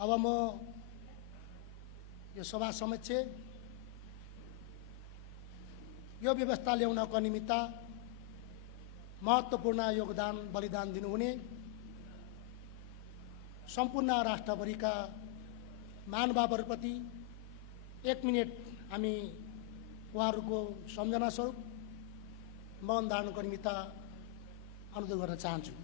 अब म यो सभा समक्ष यो व्यवस्था ल्याउनको निमित्त महत्त्वपूर्ण योगदान बलिदान दिनुहुने सम्पूर्ण राष्ट्रभरिका महानुभावहरूप्रति 1 मिनेट हामी उहाँहरूको सम्झना स्वरूप मौन धारणको निमित्त अनुरोध गर्न चाहन्छु।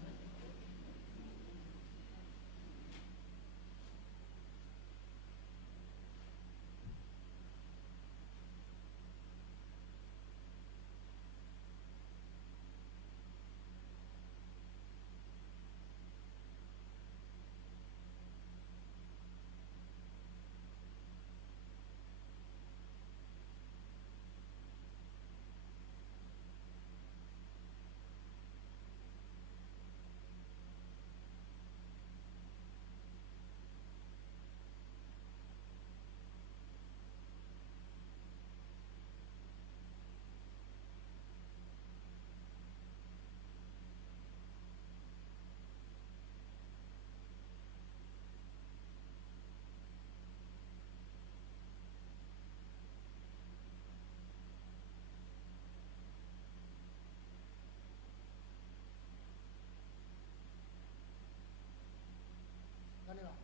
धन्यवाद।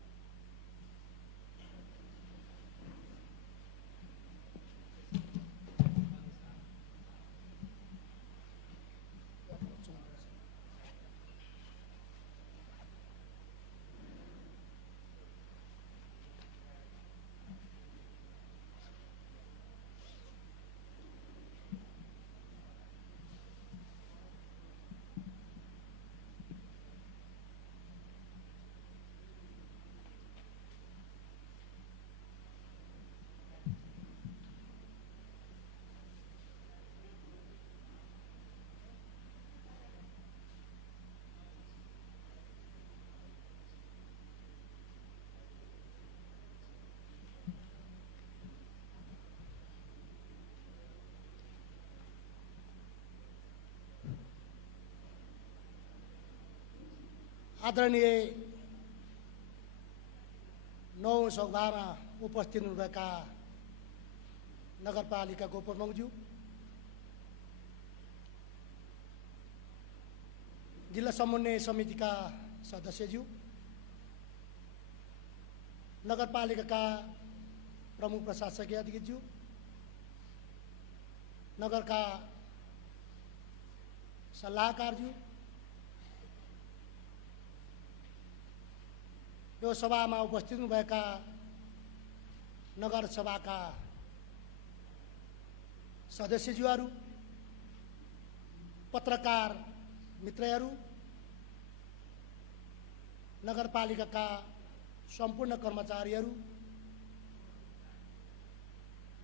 आदरणीय 9 सभामा उपस्थित हुनुभएका नगरपालिकाको प्रमुखज्यू, जिल्ला समन्वय समितिका सदस्यज्यू, नगरपालिकाका प्रमुख प्रशासकीय अधिकारीज्यू, नगरका सल्लाहकारज्यू, यो सभामा उपस्थित हुनुभएका नगर सभाका सदस्यज्यूहरू, पत्रकार मित्रहरू, नगरपालिकाका सम्पूर्ण कर्मचारीहरू,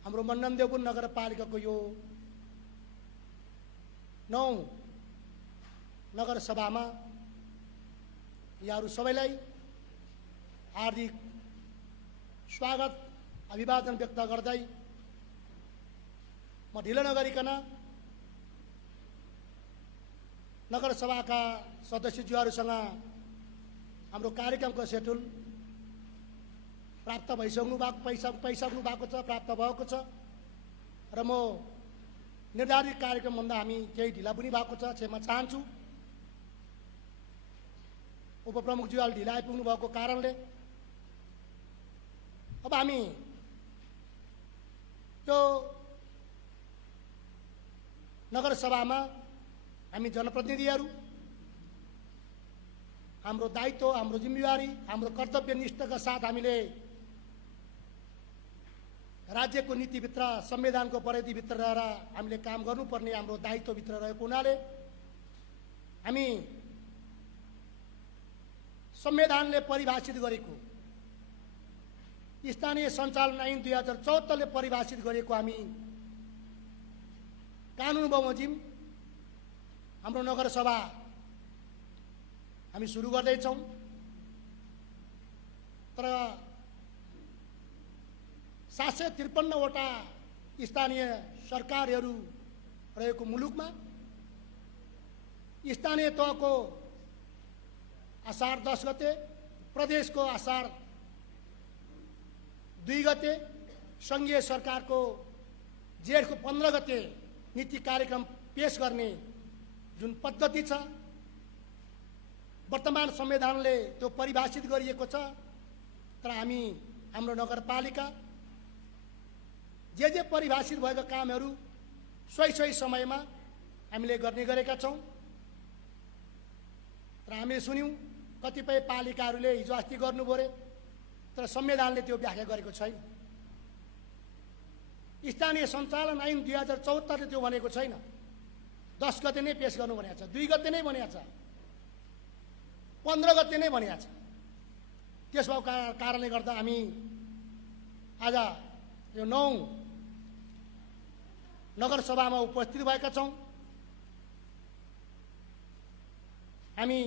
हाम्रो मन्ननदेवपुर नगरपालिकाको यो 9 नगरसभामा यहाँहरू सबैलाई हार्दिक स्वागत अभिवादन व्यक्त गर्दै म ढिलो नगरिकन नगरसभाका सदस्यज्यूहरूसँग हाम्रो कार्यक्रमको सेड्युल प्राप्त भइसक्नु भएको छ, प्राप्त भएको छ र म निर्धारित कार्यक्रमभन्दा हामी केही ढिला पनि भएको छ, क्षमा चाहन्छु। उपप्रमुखज्यू अलि ढिला आइपुग्नु भएको कारणले अब हामी यो नगरसभामा हामी जनप्रतिनिधिहरू हाम्रो दायित्व, हाम्रो जिम्मेवारी, हाम्रो कर्तव्यनिष्ठाका साथ हामीले राज्यको नीतिभित्र, संविधानको परिधिभित्र रहेर हामीले काम गर्नुपर्ने हाम्रो दायित्वभित्र रहेको हुनाले हामी संविधानले परिभाषित गरेको स्थानीय सञ्चालन ऐन 2074 ले परिभाषित गरेको हामी कानुन बमोजिम हाम्रो नगरसभा हामी सुरु गर्दैछौँ। तर 753 वटा स्थानीय सरकारहरू रहेको मुलुकमा स्थानीय तहको असार 10 गते, प्रदेशको असार 2 गते सङ्घीय सरकारको जेठको 15 गते नीति कार्यक्रम पेश गर्ने जुन पद्धति छ, वर्तमान संविधानले त्यो परिभाषित गरिएको छ। तर हामी हाम्रो नगरपालिका जे परिभाषित भएका कामहरू सही समयमा हामीले गर्ने गरेका छौँ। र हामीले सुन्यौँ कतिपय पालिकाहरूले हिजो अस्ति गर्नु पर्यो, तर संविधानले त्यो व्याख्या गरेको छैन। स्थानीय सञ्चालन ऐन 2074 ले त्यो भनेको छैन। 10 गते नै पेश गर्नु भनेको छ, 2 गते नै भनेको छ, 15 गते नै भनेको छ। त्यस भएको कारणले गर्दा हामी आज यो 9 नगरसभामा उपस्थित भएका छौँ। हामी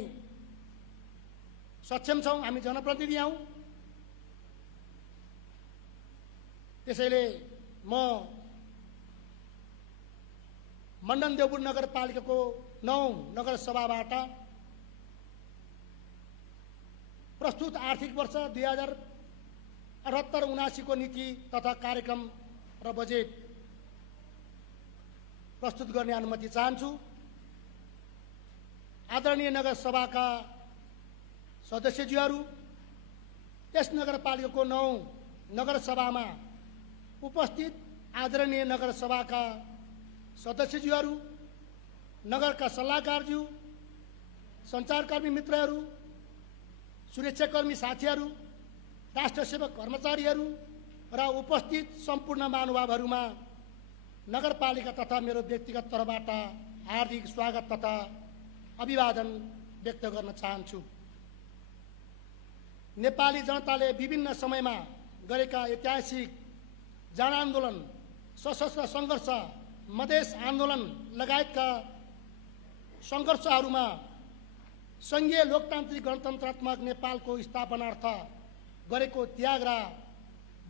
सक्षम छौँ, हामी जनप्रतिनिधि हौँ। त्यसैले म मण्डन देवपुर नगरपालिकाको 9 नगरसभाबाट प्रस्तुत आर्थिक वर्ष 2078-79 को नीति तथा कार्यक्रम र बजेट प्रस्तुत गर्ने अनुमति चाहन्छु। आदरणीय नगरसभाका सदस्यज्यूहरू, यस नगरपालिकाको 9 नगरसभामा उपस्थित आदरणीय नगरसभाका सदस्यज्यूहरू, नगरका सल्लाहकारज्यू, सञ्चारकर्मी मित्रहरू, सुरक्षाकर्मी साथीहरू, राष्ट्र सेवक कर्मचारीहरू र उपस्थित सम्पूर्ण महानुभावहरूमा नगरपालिका तथा मेरो व्यक्तिगत तर्फबाट हार्दिक स्वागत तथा अभिवादन व्यक्त गर्न चाहन्छु। नेपाली जनताले विभिन्न समयमा गरेका ऐतिहासिक जनआन्दोलन, सशस्त्र सङ्घर्ष, मधेस आन्दोलन लगायतका सङ्घर्षहरूमा सङ्घीय लोकतान्त्रिक गणतन्त्रात्मक नेपालको स्थापनार्थ गरेको त्याग र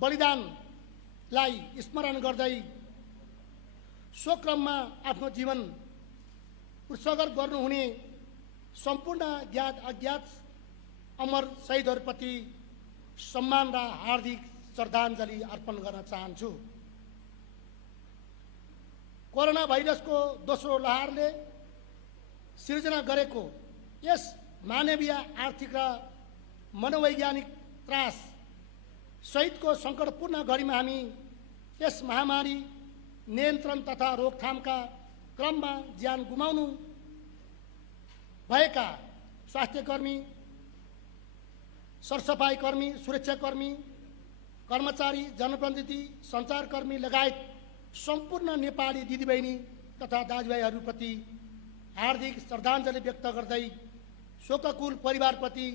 बलिदानलाई स्मरण गर्दै सो क्रममा आफ्नो जीवन उत्सर्ग गर्नुहुने सम्पूर्ण ज्ञात अज्ञात अमर शहीदहरूप्रति सम्मान र हार्दिक श्रद्धाञ्जली अर्पण गर्न चाहन्छु। कोरोना भाइरसको दोस्रो लहरले सिर्जना गरेको यस मानवीय, आर्थिक र मनोवैज्ञानिक त्रास सहितको सङ्कटपूर्ण घडीमा हामी यस महामारी नियन्त्रण तथा रोकथामका क्रममा ज्यान गुमाउनु भएका स्वास्थ्यकर्मी, सरसफाई कर्मी, सुरक्षाकर्मी, कर्मचारी, जनप्रतिनिधि, सञ्चारकर्मी लगायत सम्पूर्ण नेपाली दिदीबहिनी तथा दाजुभाइहरूप्रति हार्दिक श्रद्धाञ्जली व्यक्त गर्दै शोककुल परिवारप्रति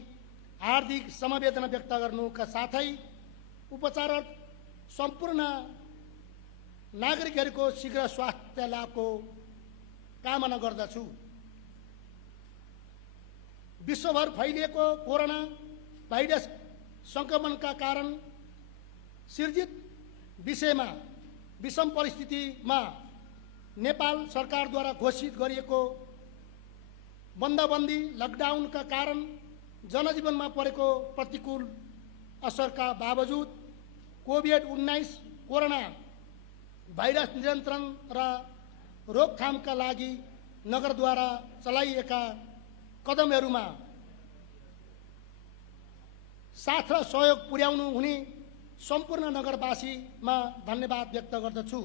हार्दिक समवेदना व्यक्त गर्नुका साथै उपचाररत सम्पूर्ण नागरिकहरूको शीघ्र स्वास्थ्य लाभको कामना गर्दछु। विश्वभर फैलिएको कोरोना भाइरस सङ्क्रमणका कारण सिर्जित विषम परिस्थितिमा नेपाल सरकारद्वारा घोषित गरिएको बन्दाबन्दी, लकडाउनका कारण जनजीवनमा परेको प्रतिकूल असरका बावजुद कोभिड-19 कोरोना भाइरस नियन्त्रण र रोकथामका लागि नगरद्वारा चलाइएका कदमहरूमा साथ र सहयोग पुर्याउनु हुने सम्पूर्ण नगरवासीमा धन्यवाद व्यक्त गर्दछु।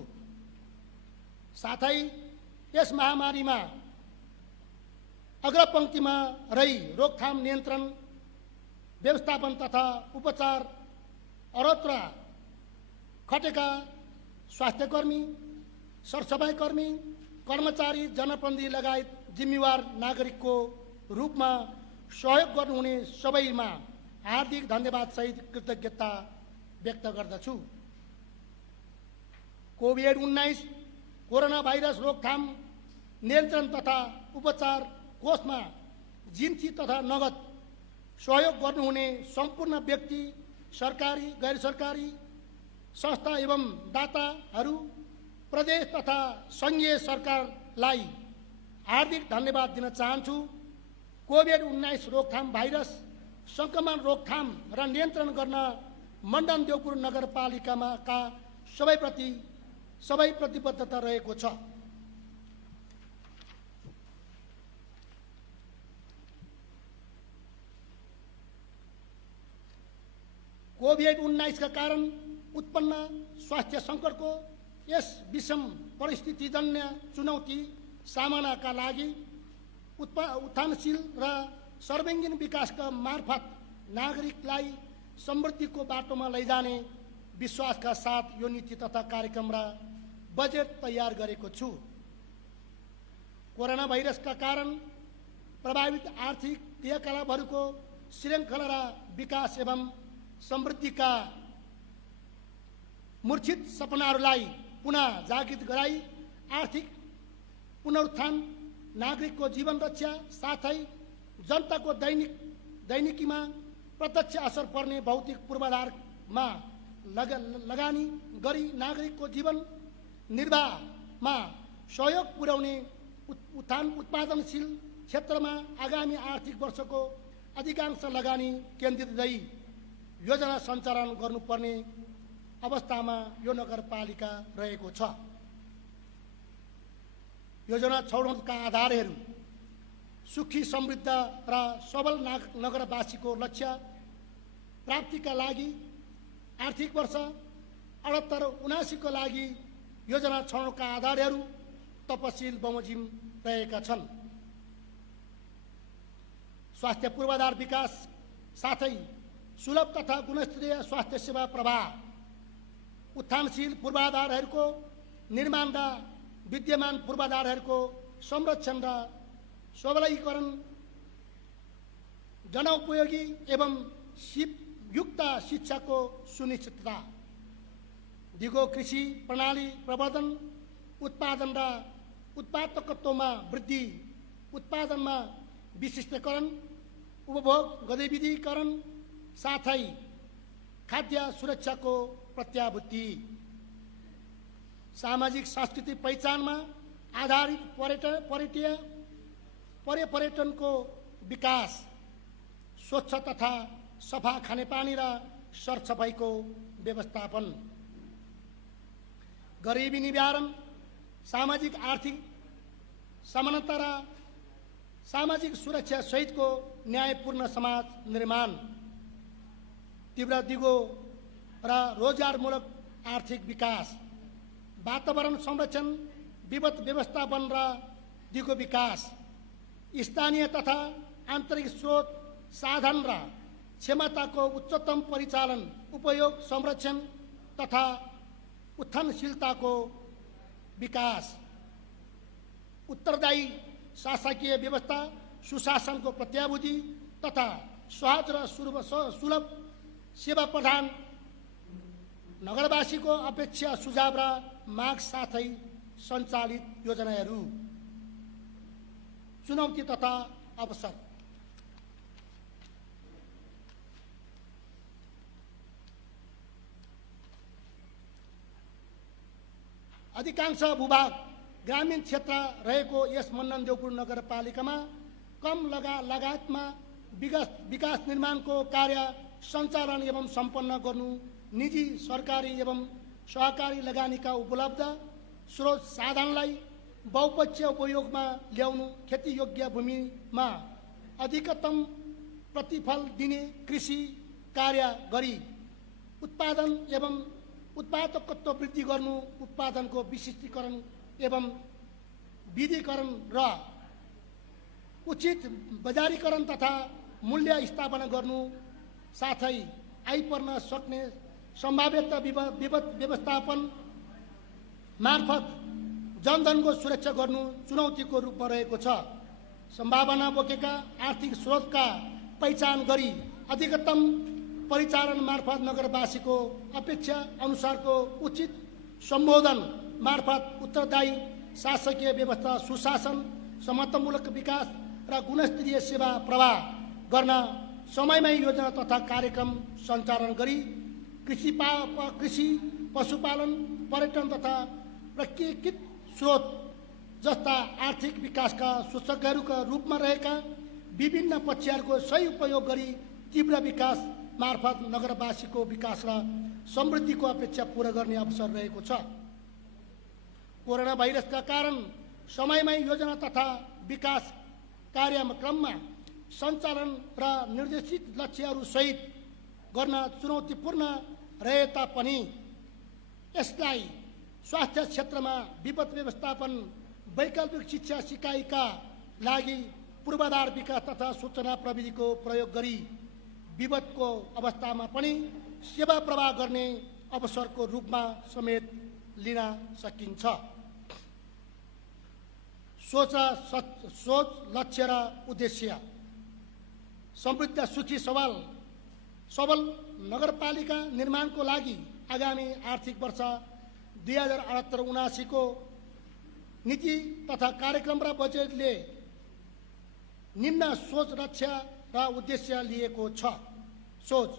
साथै यस महामारीमा अग्रपङ्क्तिमा रही रोकथाम, नियन्त्रण, व्यवस्थापन तथा उपचार अरत्र खटेका स्वास्थ्यकर्मी, सरसफाई कर्मी, कर्मचारी, जनप्रतिनिधि लगायत जिम्मेवार नागरिकको रूपमा सहयोग गर्नुहुने सबैमा हार्दिक धन्यवाद सहित कृतज्ञता व्यक्त गर्दछु। कोभिड-19 कोरोना भाइरस रोकथाम, नियन्त्रण तथा उपचार कोषमा जिन्सी तथा नगद सहयोग गर्नुहुने सम्पूर्ण व्यक्ति, सरकारी, गैर सरकारी संस्था एवं दाताहरू, प्रदेश तथा सङ्घीय सरकारलाई हार्दिक धन्यवाद दिन चाहन्छु। कोभिड-19 रोकथाम भाइरस सङ्क्रमण रोकथाम र नियन्त्रण गर्न मण्डन देउपुर नगरपालिकामा का सबै प्रतिबद्धता रहेको छ। कोभिड-19 का कारण उत्पन्न स्वास्थ्य सङ्कटको यस विषम परिस्थितिजन्य चुनौती सामनाका लागि उत्थानशील र सर्वाङ्गीण विकासका मार्फत नागरिकलाई समृद्धिको बाटोमा लैजाने विश्वासका साथ यो नीति तथा कार्यक्रम र बजेट तयार गरेको छु। कोरोना भाइरसका कारण प्रभावित आर्थिक क्रियाकलापहरूको श्रृङ्खला र विकास एवं समृद्धिका मूर्छित सपनाहरूलाई पुनः जागृत गराई आर्थिक पुनरुत्थान, नागरिकको जीवन रक्षा साथै जनताको दैनिकीमा प्रत्यक्ष असर पर्ने भौतिक पूर्वाधारमा लगानी गरी नागरिकको जीवन निर्वाहमा सहयोग पुर्याउने उत्पादनशील क्षेत्रमा आगामी आर्थिक वर्षको अधिकांश लगानी केन्द्रित रही योजना सञ्चालन गर्नुपर्ने अवस्थामा यो नगरपालिका रहेको छ। योजना छनौटका आधारहरू सुखी, समृद्ध र सबल नगरवासीको लक्ष्य प्राप्तिका लागि आर्थिक वर्ष 78-79 को लागि योजना छनौटका आधारहरू तपसिल बमोजिम रहेका छन्। स्वास्थ्य पूर्वाधार विकास साथै सुलभ तथा गुणस्तरीय स्वास्थ्य सेवा प्रवाह, उत्थानशील पूर्वाधारहरूको निर्माण र विद्यमान पूर्वाधारहरूको संरक्षण र सबलीकरण, जनोपयोगी एवं युक्त शिक्षाको सुनिश्चितता, दिगो कृषि प्रणाली प्रवर्धन, उत्पादन र उत्पादकत्वमा वृद्धि, उत्पादनमा विशिष्टीकरण, उपभोग गतिविधिकरण साथै खाद्य सुरक्षाको प्रत्याभूति, सामाजिक सांस्कृतिक पहिचानमा आधारित पर्यटनको विकास, स्वच्छ तथा सफा खानेपानी र सरसफाइको व्यवस्थापन, गरिबी निवारण, सामाजिक आर्थिक समानता र सामाजिक सुरक्षा सहितको न्यायपूर्ण समाज निर्माण, तीव्र दिगो र रोजगारमूलक आर्थिक विकास, वातावरण संरक्षण, विपद व्यवस्थापन र दिगो विकास, स्थानीय तथा आन्तरिक स्रोत साधन र क्षमताको उच्चतम परिचालन, उपयोग, संरक्षण तथा उत्थानशीलताको विकास, उत्तरदायी शासकीय व्यवस्था, सुशासनको प्रत्याभूति तथा सहज र सुलभ सेवा प्रदान, नगरवासीको अपेक्षा सुझाव र माग साथै सञ्चालित योजनाहरू, चुनौती तथा अवसर। अधिकांश भूभाग ग्रामीण क्षेत्र रहेको यस मण्डन देउपुर नगरपालिकामा कम लगायतमा विकास निर्माणको कार्य सञ्चालन एवं सम्पन्न गर्नु निजी, सरकारी एवं सहकारी लगानीका उपलब्ध स्रोत साधनलाई बहुपक्षीय उपयोगमा ल्याउनु, खेतीयोग्य भूमिमा अधिकतम प्रतिफल दिने कृषि कार्य गरी उत्पादन एवं उत्पादकत्व वृद्धि गर्नु, उत्पादनको विशिष्टीकरण एवं विधिकरण र उचित बजारीकरण तथा मूल्य स्थापना गर्नु साथै आइपर्न सक्ने सम्भाव्यता व्यवस्थापन मार्फत जनधनको सुरक्षा गर्नु चुनौतीको रूपमा रहेको छ। सम्भावना बोकेका आर्थिक स्रोतका पहिचान गरी अधिकतम परिचालन मार्फत नगरवासीको अपेक्षा अनुसारको उचित सम्बोधन मार्फत उत्तरदायी शासकीय व्यवस्था, सुशासन, समतामूलक विकास र गुणस्तरीय सेवा प्रवाह गर्न समयमै योजना तथा कार्यक्रम सञ्चालन गरी कृषि, पशुपालन, पर्यटन तथा प्राकृतिक स्रोत जस्ता आर्थिक विकासका सूचकहरूका रूपमा रहेका विभिन्न पक्षहरूको सही उपयोग गरी तीव्र विकास मार्फत नगरवासीको विकास र समृद्धिको अपेक्षा पूरा गर्ने अवसर रहेको छ। कोरोना भाइरसका कारण समयमै योजना तथा विकास कार्यक्रममा सञ्चालन र निर्देशित लक्ष्यहरू सहित गर्न चुनौतीपूर्ण रहे तापनि यसलाई स्वास्थ्य क्षेत्रमा विपद व्यवस्थापन, वैकल्पिक शिक्षा सिकाइका लागि पूर्वाधार विकास तथा सूचना प्रविधिको प्रयोग गरी विपदको अवस्थामा पनि सेवा प्रवाह गर्ने अवसरको रूपमा समेत लिन सकिन्छ। सोच, लक्ष्य र उद्देश्य। समृद्ध, सुखी, सबल नगरपालिका निर्माणको लागि आगामी आर्थिक वर्ष 2078-79 को नीति तथा कार्यक्रम र बजेटले निम्न सोच, लक्ष्य र उद्देश्य लिएको छ। सोच: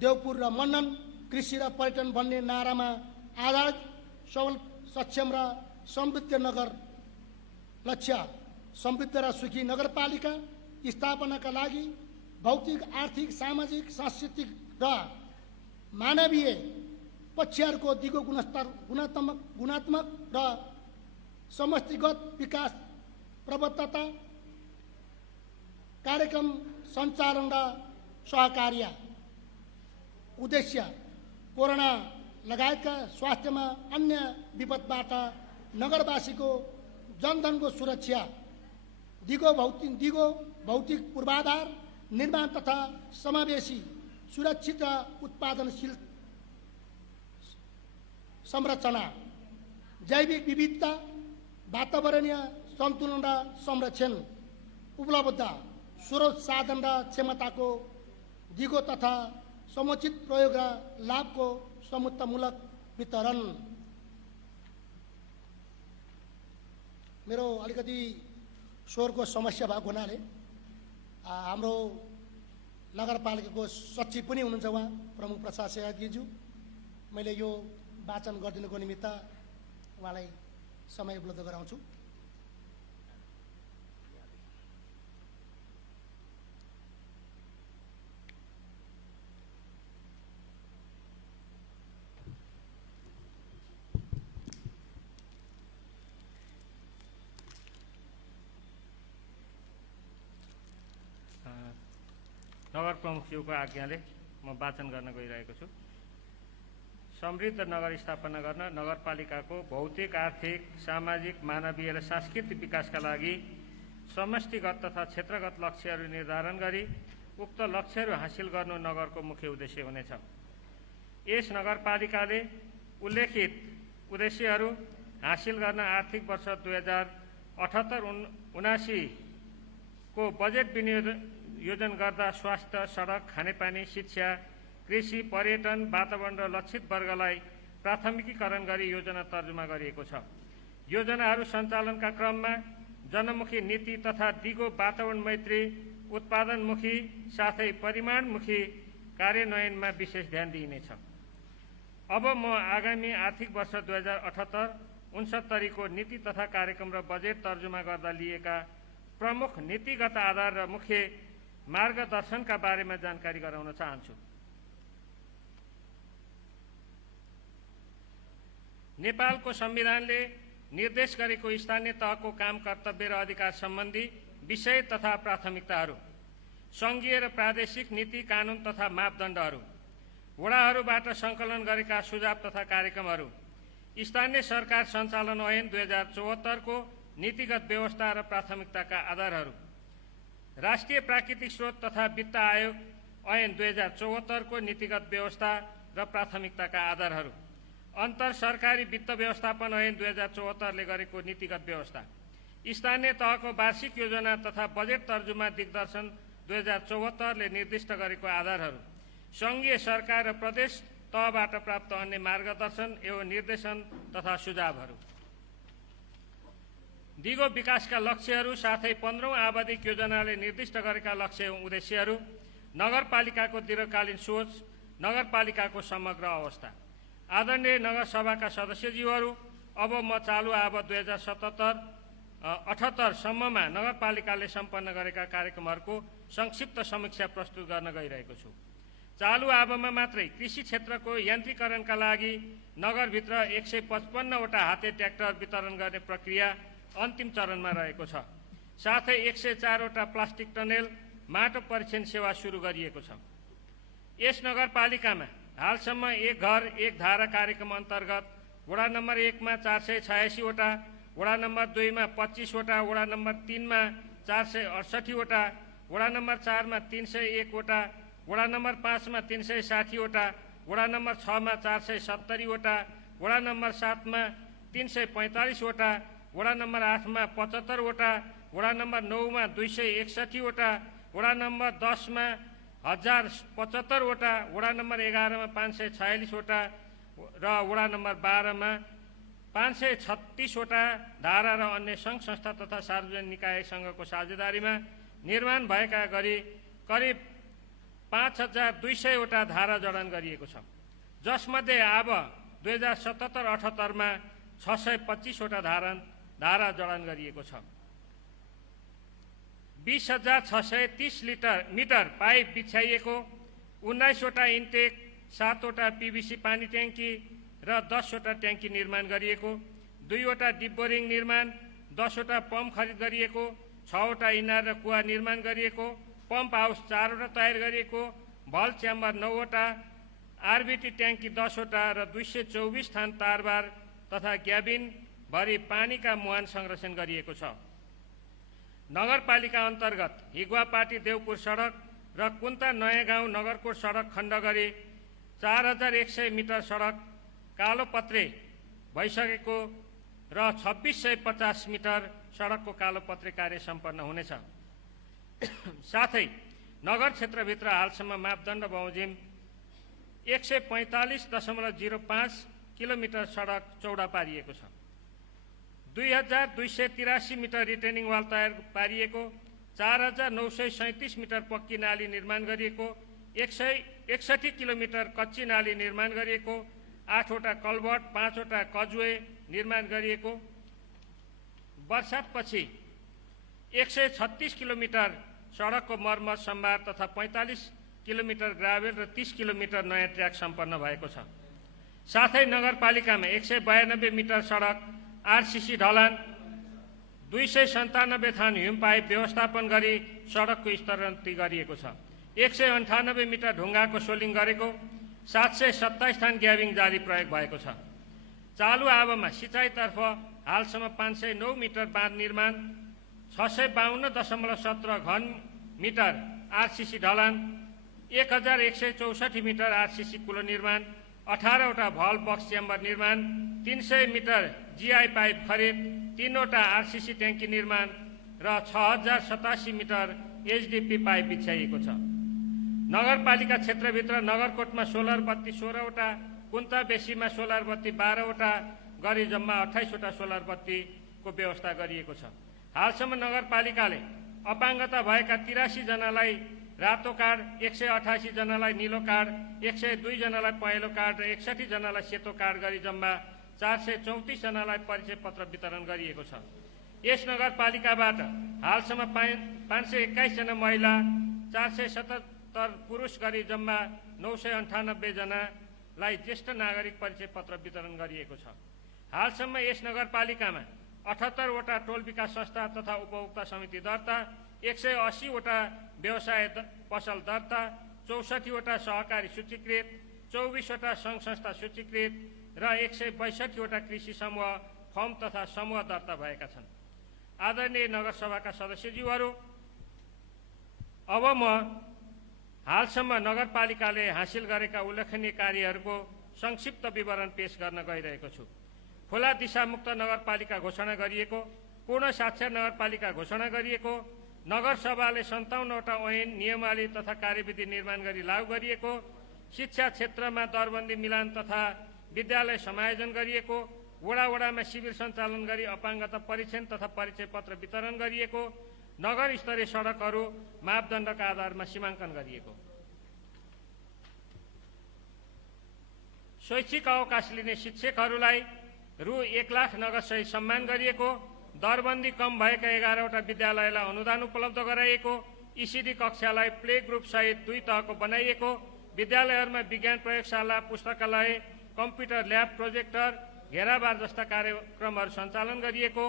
देवपुर र मन्नन कृषि र पर्यटन भन्ने नारामा आधारित सबल, सक्षम र समृद्ध नगर। लक्ष्य: समृद्ध र सुखी नगरपालिका स्थापनाका लागि भौतिक, आर्थिक, सामाजिक, सांस्कृतिक र मानवीय पक्षहरूको दिगो गुणात्मक र समष्टिगत विकास प्रबद्धता, कार्यक्रम सञ्चालन र सहकार्य। उद्देश्य: कोरोना लगायतका स्वास्थ्यमा अन्य विपदबाट नगरवासीको जनधनको सुरक्षा, दिगो भौतिक पूर्वाधार निर्माण तथा समावेशी, सुरक्षित र उत्पादनशील संरचना, जैविक विविधता, वातावरणीय सन्तुलन र संरक्षण, उपलब्ध स्रोत, साधन र क्षमताको दिगो तथा समुचित प्रयोग र लाभको समूलक वितरण। मेरो अलिकति स्वरको समस्या भएको हुनाले हाम्रो नगरपालिकाको सचिव पनि हुनुहुन्छ उहाँ प्रमुख प्रशासक अधिकारीज्यू, मैले यो वाचन गरिदिनुको निमित्त उहाँलाई समय उपलब्ध गराउँछु। नगर प्रमुखज्यूको आज्ञाले म वाचन गर्न गइरहेको छु। समृद्ध नगर स्थापना गर्न नगरपालिकाको भौतिक, आर्थिक, सामाजिक, मानवीय र सांस्कृतिक विकासका लागि समष्टिगत तथा क्षेत्रगत लक्ष्यहरू निर्धारण गरी उक्त लक्ष्यहरू हासिल गर्नु नगरको मुख्य उद्देश्य हुनेछ। यस नगरपालिकाले उल्लेखित उद्देश्यहरू हासिल गर्न आर्थिक वर्ष 2078-79 को बजेट विनियोजन गर्दा स्वास्थ्य, सडक, खानेपानी, शिक्षा, कृषि, पर्यटन, वातावरण र लक्षित वर्गलाई प्राथमिकीकरण गरी योजना तर्जुमा गरिएको छ। योजनाहरू सञ्चालनका क्रममा जनमुखी नीति तथा दिगो वातावरण मैत्री, उत्पादनमुखी साथै परिमाणमुखी कार्यान्वयनमा विशेष ध्यान दिइनेछ। अब म आगामी आर्थिक वर्ष 2078-69 को नीति तथा कार्यक्रम र बजेट तर्जुमा गर्दा लिएका प्रमुख नीतिगत आधार र मुख्य मार्गदर्शनका बारेमा जानकारी गराउन चाहन्छु। नेपालको संविधानले निर्देश गरेको स्थानीय तहको काम, कर्तव्य र अधिकार सम्बन्धी विषय तथा प्राथमिकताहरू, सङ्घीय र प्रादेशिक नीति, कानुन तथा मापदण्डहरू, वडाहरूबाट सङ्कलन गरेका सुझाव तथा कार्यक्रमहरू, स्थानीय सरकार सञ्चालन ऐन 2074 को नीतिगत व्यवस्था र प्राथमिकताका आधारहरू, राष्ट्रिय प्राकृतिक स्रोत तथा वित्त आयोग ऐन 2074 को नीतिगत व्यवस्था र प्राथमिकताका आधारहरू, अन्तर सरकारी वित्त व्यवस्थापन ऐन 2074 ले गरेको नीतिगत व्यवस्था, स्थानीय तहको वार्षिक योजना तथा बजेट तर्जुमा दिग्दर्शन 2074 ले निर्दिष्ट गरेको आधारहरू, सङ्घीय सरकार र प्रदेश तहबाट प्राप्त अन्य मार्गदर्शन एवं निर्देशन तथा सुझावहरू, दिगो विकासका लक्ष्यहरू साथै 15औं आवधिक योजनाले निर्दिष्ट गरेका लक्ष्य एवं उद्देश्यहरू, नगरपालिकाको दीर्घकालीन सोच, नगरपालिकाको समग्र अवस्था। आदरणीय नगरसभाका सदस्यज्यूहरू, अब म चालु आवत 2077-78 सम्ममा नगरपालिकाले सम्पन्न गरेका कार्यक्रमहरूको संक्षिप्त समीक्षा प्रस्तुत गर्न गइरहेको छु। चालु आबमा मात्रै कृषि क्षेत्रको यान्त्रिकरणका लागि नगरभित्र 155वटा हाते ट्र्याक्टर वितरण गर्ने प्रक्रिया अन्तिम चरणमा रहेको छ। साथै 104वटा प्लास्टिक टनेल माटो परीक्षण सेवा सुरु गरिएको छ। यस नगरपालिकामा हालसम्म एक घर एक धारा कार्यक्रम अन्तर्गत वडा नम्बर 1 मा 486वटा, वडा नम्बर 2 मा 25वटा, वडा नम्बर 3 मा 468वटा, वडा नम्बर 4 मा 301वटा, वडा नम्बर 5 मा 360वटा, वडा नम्बर 6 मा 470वटा, वडा नम्बर 7 मा 345वटा, वडा नम्बर 8 मा 75वटा, वडा नम्बर 9 मा 261वटा, वडा नम्बर 10 मा 1075वटा, वडा नम्बर 11 मा 546वटा र वडा नम्बर 12 मा 536वटा धारा र अन्य सङ्घ संस्था तथा सार्वजनिक निकायसँगको साझेदारीमा निर्माण भएका गरी करिब 5200वटा धारा जडान गरिएको छ, जसमध्ये अब 2077-78 मा 625वटा धारा जडान गरिएको छ। 20,630 मिटर पाइप बिछ्याइएको, 19वटा इन्टेक, 7वटा पीवीसी पानी ट्याङ्की र 10वटा ट्याङ्की निर्माण गरिएको, 2वटा डिप बोरिङ निर्माण, 10वटा पम्प खरिद गरिएको, 6वटा इनार र कुवा निर्माण गरिएको, पम्प हाउस 4वटा तयार गरिएको, भल च्याम्बर 9वटा, आरबिटी ट्याङ्की 10वटा र 224 थान तारबार तथा ग्याबिन भरि पानीका मुहान संरक्षण गरिएको छ। नगरपालिका अन्तर्गत हिगुवापाटी देवपुर सडक र कुन्ता नयाँ गाउँ नगरकोट सडक खण्ड गरी 4100 मिटर सडक कालोपत्रे भइसकेको र 2650 मिटर सडकको कालोपत्रे कार्य सम्पन्न हुनेछ। साथै नगर क्षेत्रभित्र हालसम्म मापदण्ड बमोजिम 145.05 किलोमिटर सडक चौडा पारिएको छ। 2283 मिटर रिटेनिङ वाल तयार पारिएको, 4937 मिटर पक्की नाली निर्माण गरिएको, 161 किलोमिटर कच्ची नाली निर्माण गरिएको, 8वटा कल्भर्ट, 5वटा कजवे निर्माण गरिएको, वर्षातपछि 136 किलोमिटर सडकको मर्मत सम्भार तथा 45 किलोमिटर ग्राभेल र 30 किलोमिटर नयाँ ट्र्याक सम्पन्न भएको छ। साथै नगरपालिकामा 192 मिटर सडक आरसीसी ढलान, 297 थान हिम पाइप व्यवस्थापन गरी सडकको स्तरोन्नति गरिएको छ। 198 मिटर ढुङ्गाको सोलिङ गरेको, 727 थान ग्याबिङ जारी प्रयोग भएको छ। चालु आबमा सिँचाइतर्फ हालसम्म 509 मिटर बाँध निर्माण, 652.17 घन मिटर आरसीसी ढलान, 1164 मिटर आरसीसी कुलो निर्माण, 18वटा भल बक्स च्याम्बर निर्माण, 300 मिटर जीआई पाइप खरिद, 3वटा आरसीसी ट्याङ्की निर्माण र 6087 मिटर एचडिपी पाइप बिछ्याइएको छ। नगरपालिका क्षेत्रभित्र नगरकोटमा सोलर बत्ती 16वटा, कुन्ता बेसीमा सोलर बत्ती 12वटा गरी जम्मा 28वटा सोलर बत्तीको व्यवस्था गरिएको छ। हालसम्म नगरपालिकाले अपाङ्गता भएका 83 जनालाई रातो कार्ड, 188 जनालाई नीलो कार्ड, 102 जनालाई पहेँलो कार्ड र 61 जनालाई सेतो कार्ड गरी जम्मा 434 जनालाई परिचय पत्र वितरण गरिएको छ। यस नगरपालिकाबाट हालसम्म 521 जना महिला, 477 पुरुष गरी जम्मा 998 जनालाई ज्येष्ठ नागरिक परिचय पत्र वितरण गरिएको छ। हालसम्म यस नगरपालिकामा 78वटा टोल विकास संस्था तथा उपभोक्ता समिति दर्ता, 180वटा व्यवसाय पसल दर्ता, 64वटा सहकारी सूचीकृत, 24वटा सङ्घ संस्था सूचीकृत र 162वटा कृषि समूह फर्म तथा समूह दर्ता भएका छन्। आदरणीय नगरसभाका सदस्यज्यूहरू, अब म हालसम्म नगरपालिकाले हासिल गरेका उल्लेखनीय कार्यहरूको संक्षिप्त विवरण पेश गर्न गइरहेको छु। खुला दिशामुक्त नगरपालिका घोषणा गरिएको, पूर्ण साक्षर नगरपालिका घोषणा गरिएको, नगरसभाले 57वटा ऐन नियमावली तथा कार्यविधि निर्माण गरी लागू गरिएको, शिक्षा क्षेत्रमा दरबन्दी मिलान तथा विद्यालय समायोजन गरिएको, वडा-वडामा शिविर सञ्चालन गरी अपाङ्गता परीक्षण तथा परिचय पत्र वितरण गरिएको, नगर स्तरीय सडकहरू मापदण्डका आधारमा सीमाङ्कन गरिएको, शैक्षिक अवकाश लिने शिक्षकहरूलाई रु 1 लाख नगदसहित सम्मान गरिएको, दरबन्दी कम भएका 11वटा विद्यालयलाई अनुदान उपलब्ध गराइएको, इसिडी कक्षालाई प्ले ग्रुप सहित 2 तहको बनाइएको, विद्यालयहरूमा विज्ञान प्रयोगशाला, पुस्तकालय, कम्प्युटर ल्याब, प्रोजेक्टर, घेराबार जस्ता कार्यक्रमहरू सञ्चालन गरिएको,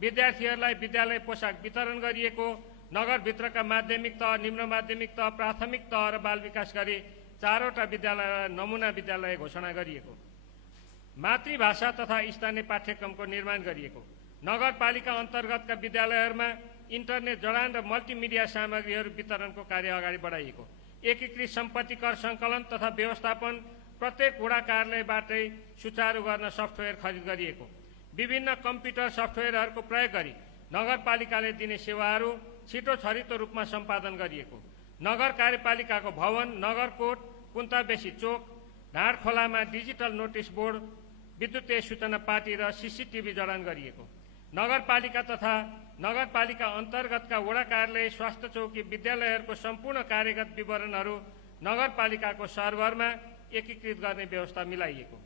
विद्यार्थीहरूलाई विद्यालय पोसाक वितरण गरिएको, नगरभित्रका माध्यमिक तह, निम्न माध्यमिक तह, प्राथमिक तह र बाल विकास गरी 4वटा विद्यालय नमुना विद्यालय घोषणा गरिएको, मातृभाषा तथा स्थानीय पाठ्यक्रमको निर्माण गरिएको, नगरपालिका अन्तर्गतका विद्यालयहरूमा इन्टरनेट जडान र मल्टिमिडिया सामग्रीहरू वितरणको कार्य अगाडि बढाइएको, एकीकृत सम्पत्ति कर सङ्कलन तथा व्यवस्थापन प्रत्येक वडा कार्यालयबाटै सुचारू गर्न सफ्टवेयर खरिद गरिएको, विभिन्न कम्प्युटर सफ्टवेयरहरूको प्रयोग गरी नगरपालिकाले दिने सेवाहरू छिटो छरितो रूपमा सम्पादन गरिएको, नगर कार्यपालिकाको भवन, नगरकोट, कुन्ताबेसी चोक, ढाँडखोलामा डिजिटल नोटिस बोर्ड, विद्युतीय सूचना पार्टी र सीसीटीभी जडान गरिएको, नगरपालिका तथा नगरपालिका अन्तर्गतका वडा कार्यालय, स्वास्थ्य चौकी, विद्यालयहरूको सम्पूर्ण कार्यगत विवरणहरू नगरपालिकाको सर्भरमा एकीकृत गर्ने व्यवस्था मिलाइएको,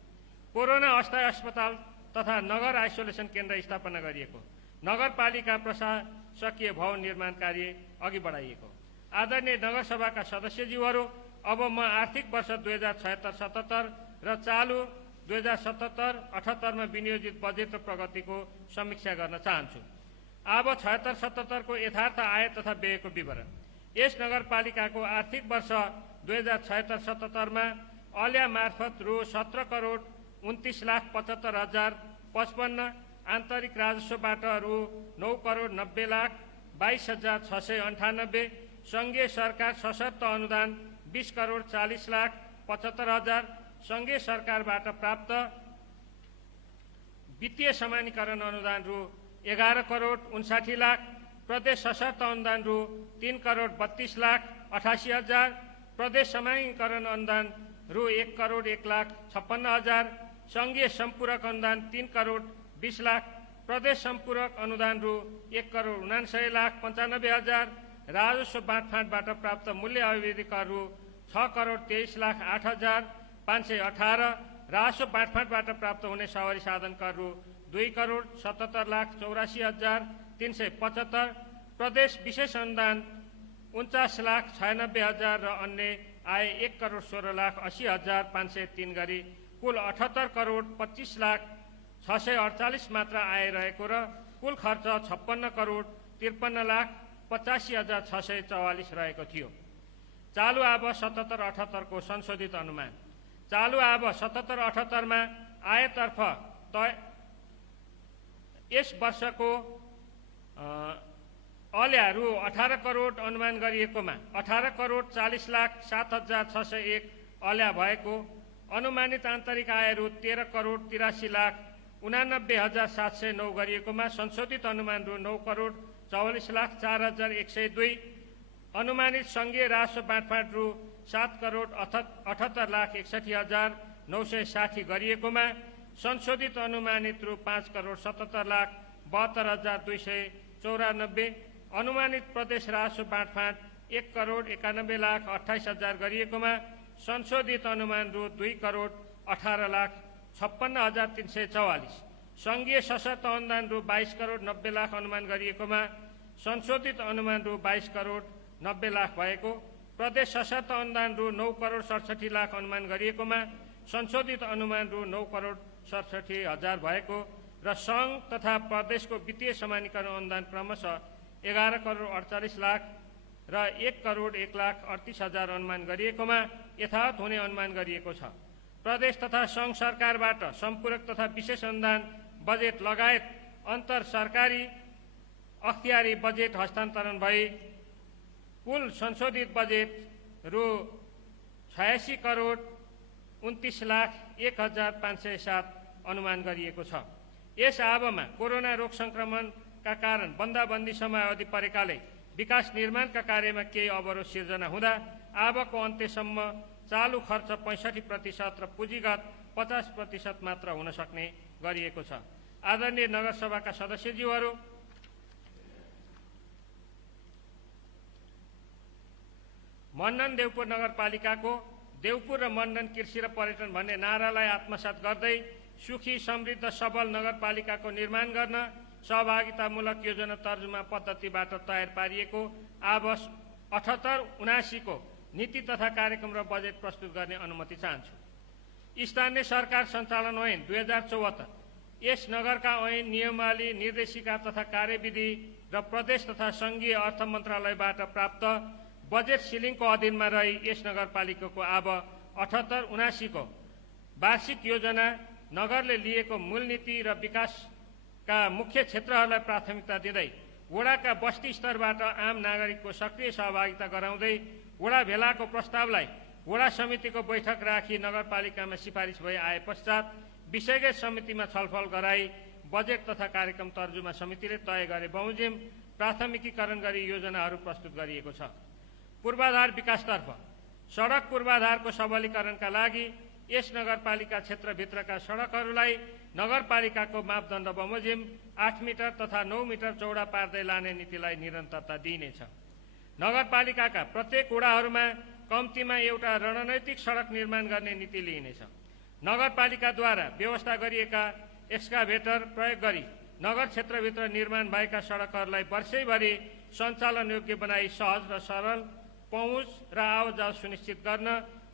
कोरोना अस्थायी अस्पताल तथा नगर आइसोलेसन केन्द्र स्थापना गरिएको, नगरपालिका प्रशासकीय भवन निर्माण कार्य अघि बढाइएको। आदरणीय नगरसभाका सदस्यज्यूहरू, अब म आर्थिक वर्ष 2076-77 र चालु 2077-78 मा विनियोजित बजेट र प्रगतिको समीक्षा गर्न चाहन्छु। अब 76-77 को यथार्थ आय तथा व्ययको विवरण। यस नगरपालिकाको आर्थिक वर्ष 2076-77 मा अल्या मार्फत रु 17,29,75,055, आन्तरिक राजस्वबाट रु 9,90,22,698, संघीय सरकार सशर्त अनुदान 20,40,75,000, संघीय सरकारबाट प्राप्त वित्तीय समानीकरण अनुदान रु 11,59,00,000, प्रदेश सशर्त अनुदान रु 3,32,88,000, प्रदेश समानीकरण अनुदान रु 1,01,56,000, संघीय सम्पूरक अनुदान 3,20,00,000, प्रदेश सम्पूरक अनुदान रु 1,79,95,000, राजस्व बाँडफाँडबाट प्राप्त मूल्य अभिवृद्धि कर रु 6,23,08,518, राजस्व बाँडफाँडबाट प्राप्त हुने सवारी साधन कर रु 2,77,84,375, प्रदेश विशेष अनुदान 49,96,000 र अन्य आय 1,16,80,503 गरी कुल 78,25,648 मात्र आय रहेको र कुल खर्च 56,53,85,644 रहेको थियो। चालु आब 77-78 को संशोधित अनुमान। चालु आब 77-78 मा आयतर्फ यस वर्षको अल्या रु 18 करोड अनुमान गरिएकोमा 18,40,07,601 अल्या भएको, अनुमानित आन्तरिक आय रु 13,83,89,709 गरिएकोमा संशोधित अनुमान रु 9,44,04,102, अनुमानित संघीय राजस्व बाँडफाँड रु 7,78,61,960 गरिएकोमा संशोधित अनुमानित रु 5,77,72,294, अनुमानित प्रदेश राजस्व बाँडफाँड 1,91,28,000 गरिएकोमा संशोधित अनुमान रु 2,18,56,344, संघीय सशर्त अनुदान रु 22,90,00,000 अनुमान गरिएकोमा संशोधित अनुमान रु 22,90,00,000 भएको, प्रदेश सशर्त अनुदान रु 9,67,00,000 अनुमान गरिएकोमा संशोधित अनुमान रु 9,67,000 भएको र सङ्घ तथा प्रदेशको वित्तीय समानीकरण अनुदान क्रमशः 11,48,00,000 र 1,01,38,000 अनुमान गरिएकोमा यथावत हुने अनुमान गरिएको छ। प्रदेश तथा सङ्घ सरकारबाट सम्पूरक तथा विशेष अनुदान बजेट लगायत अन्तर सरकारी अख्तियारी बजेट हस्तान्तरण भई कुल संशोधित बजेट रु 86,29,01,507 अनुमान गरिएको छ। यस आवमा कोरोना रोग संक्रमणका कारण बन्दाबन्दी समयावधि परेकाले विकास निर्माणका कार्यमा केही अवरोध सिर्जना हुँदा आवको अन्त्यसम्म चालु खर्च 65% र पुँजीगत 50% मात्र हुन सक्ने गरिएको छ। आदरणीय नगरसभाका सदस्यज्यूहरू, मण्डन देवपुर नगरपालिकाको देवपुर र मण्डन कृषि र पर्यटन भन्ने नारालाई आत्मसात गर्दै सुखी समृद्ध सबल नगरपालिकाको निर्माण गर्न सहभागितामूलक योजना तर्जुमा पद्धतिबाट तयार पारिएको आवास 78-79 को नीति तथा कार्यक्रम र बजेट प्रस्तुत गर्ने अनुमति चाहन्छु। स्थानीय सरकार सञ्चालन ऐन 2074 यस नगरका ऐन नियमावली निर्देशिका तथा कार्यविधि र प्रदेश तथा संघीय अर्थ मन्त्रालयबाट प्राप्त बजेट सिलिङको अधीनमा रही यस नगरपालिकाको अब 78-79 को वार्षिक योजना, नगरले लिएको मूल नीति र विकासका मुख्य क्षेत्रहरूलाई प्राथमिकता दिँदै वडाका बस्ती स्तरबाट आम नागरिकको सक्रिय सहभागिता गराउँदै वडा भेलाको प्रस्तावलाई वडा समितिको बैठक राखी नगरपालिकामा सिफारिस भई आए पश्चात विषयगत समितिमा छलफल गराई बजेट तथा कार्यक्रम तर्जुमा समितिले तय गरे बमोजिम प्राथमिकीकरण गरी योजनाहरू प्रस्तुत गरिएको छ। पूर्वाधार विकासतर्फ सडक पूर्वाधारको सबलीकरणका लागि यस नगरपालिका क्षेत्रभित्रका सडकहरूलाई नगरपालिकाको मापदण्ड बमोजिम 8 मिटर तथा 9 मिटर चौडा पार्दै लाने नीतिलाई निरन्तरता दिइनेछ। नगरपालिकाका प्रत्येक वडाहरूमा कम्तीमा एउटा रणनैतिक सडक निर्माण गर्ने नीति लिइनेछ। नगरपालिकाद्वारा व्यवस्था गरिएका एक्सकाभेटर प्रयोग गरी नगर क्षेत्रभित्र निर्माण भएका सडकहरूलाई वर्षैभरि सञ्चालन योग्य बनाई सहज र सरल पहुँच र आवाजाही सुनिश्चित गर्न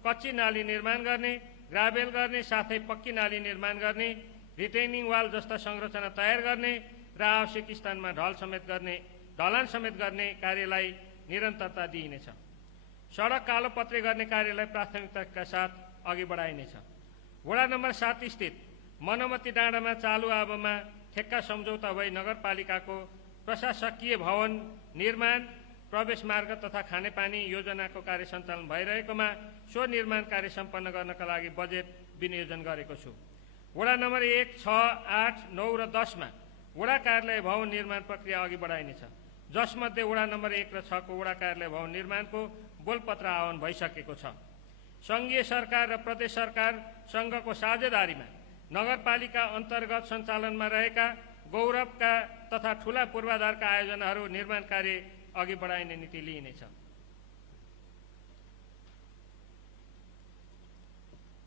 कच्ची नाली निर्माण गर्ने, ग्राभेल गर्ने, साथै पक्की नाली निर्माण गर्ने, रिटेनिङ वाल जस्ता संरचना तयार गर्ने र आवश्यक स्थानमा ढलान समेत गर्ने कार्यलाई निरन्तरता दिइनेछ। सडक कालोपत्रे गर्ने कार्यलाई प्राथमिकताका साथ अघि बढाइनेछ। वडा नम्बर 7 स्थित मनमती डाँडामा चालु आवमा ठेक्का सम्झौता भई नगरपालिकाको प्रशासकीय भवन निर्माण, प्रवेश मार्ग तथा खानेपानी योजनाको कार्य सञ्चालन भइरहेकोमा सो निर्माण कार्य सम्पन्न गर्नका लागि बजेट विनियोजन गरेको छु। वडा नम्बर 1, 6, 8, 9 र 10 मा वडा कार्यालय भवन निर्माण प्रक्रिया अघि बढाइनेछ, जसमध्ये वडा नम्बर 1 र 6 को वडा कार्यालय भवन निर्माणको बोलपत्र आह्वान भइसकेको छ। संघीय सरकार र प्रदेश सरकार संघको साझेदारीमा नगरपालिका अन्तर्गत सञ्चालनमा रहेका गौरवका तथा ठूला पूर्वाधारका आयोजनाहरू निर्माण कार्य अघि बढाइने नीति लिइनेछ।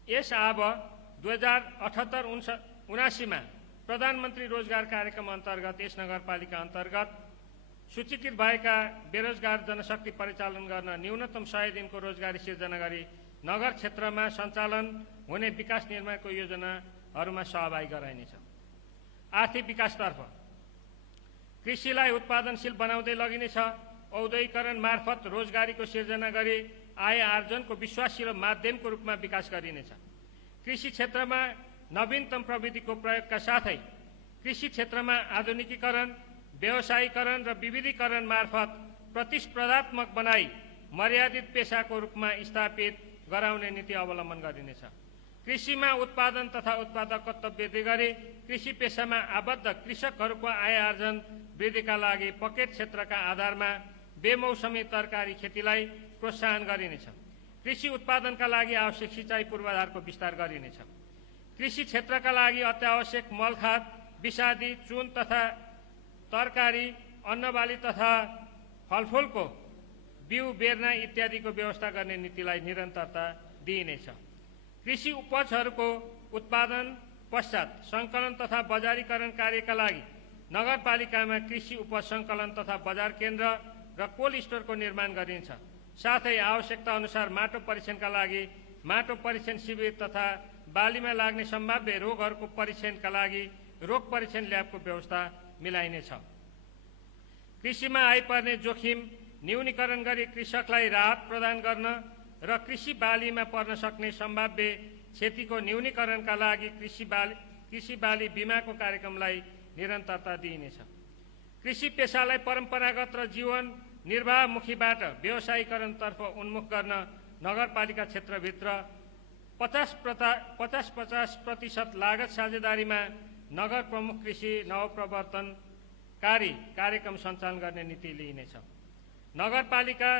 यस अब 2078-79 मा प्रधानमन्त्री रोजगार कार्यक्रम अन्तर्गत यस नगरपालिका अन्तर्गत सूचीकृत भएका बेरोजगार जनशक्ति परिचालन गर्न न्यूनतम 100 दिनको रोजगारी सिर्जना गरी नगर क्षेत्रमा सञ्चालन हुने विकास निर्माणको योजनाहरूमा सहभागी गराइनेछ। आर्थिक विकासतर्फ कृषिलाई उत्पादनशील बनाउँदै लगिनेछ। औद्योगिकरण मार्फत रोजगारीको सिर्जना गरी आय आर्जनको विश्वासिलो माध्यमको रूपमा विकास गरिनेछ। कृषि क्षेत्रमा नवीनतम प्रविधिको प्रयोगका साथै कृषि क्षेत्रमा आधुनिकीकरण, व्यवसायीकरण र विविधीकरण मार्फत प्रतिस्पर्धात्मक बनाई मर्यादित पेशाको रूपमा स्थापित गराउने नीति अवलम्बन गरिनेछ। कृषिमा उत्पादन तथा उत्पादकत्व वृद्धि गरी कृषि पेशामा आबद्ध कृषकहरूको आय आर्जन वृद्धिका लागि पकेट क्षेत्रका आधारमा बेमौसमी तरकारी खेतीलाई प्रोत्साहन गरिनेछ। कृषि उत्पादनका लागि आवश्यक सिँचाइ पूर्वाधारको विस्तार गरिनेछ। कृषि क्षेत्रका लागि अत्यावश्यक मलखाद, विषादी, चुन तथा तरकारी, अन्नबाली तथा फलफुलको बिउ बेर्ना इत्यादिको व्यवस्था गर्ने नीतिलाई निरन्तरता दिइनेछ। कृषि उपजहरूको उत्पादन पश्चात सङ्कलन तथा बजारीकरण कार्यका लागि नगरपालिकामा कृषि उपज सङ्कलन तथा बजार केन्द्र र कोल्ड स्टोरको निर्माण गरिन्छ। साथै आवश्यकता अनुसार माटो परीक्षणका लागि माटो परीक्षण शिविर तथा बालीमा लाग्ने सम्भाव्य रोगहरूको परीक्षणका लागि रोग परीक्षण ल्याबको व्यवस्था मिलाइनेछ। कृषिमा आइपर्ने जोखिम न्यूनीकरण गरी कृषकलाई राहत प्रदान गर्न र कृषि बालीमा पर्न सक्ने सम्भाव्य क्षतिको न्यूनीकरणका लागि कृषि बाली बिमाको कार्यक्रमलाई निरन्तरता दिइनेछ। कृषि पेशालाई परम्परागत र जीवन निर्वाहमुखीबाट व्यवसायीकरणतर्फ उन्मुख गर्न नगरपालिका क्षेत्रभित्र 50% लागत साझेदारीमा नगर प्रमुख कृषि नवप्रवर्तनकारी कार्यक्रम सञ्चालन गर्ने नीति लिइनेछ। नगरपालिका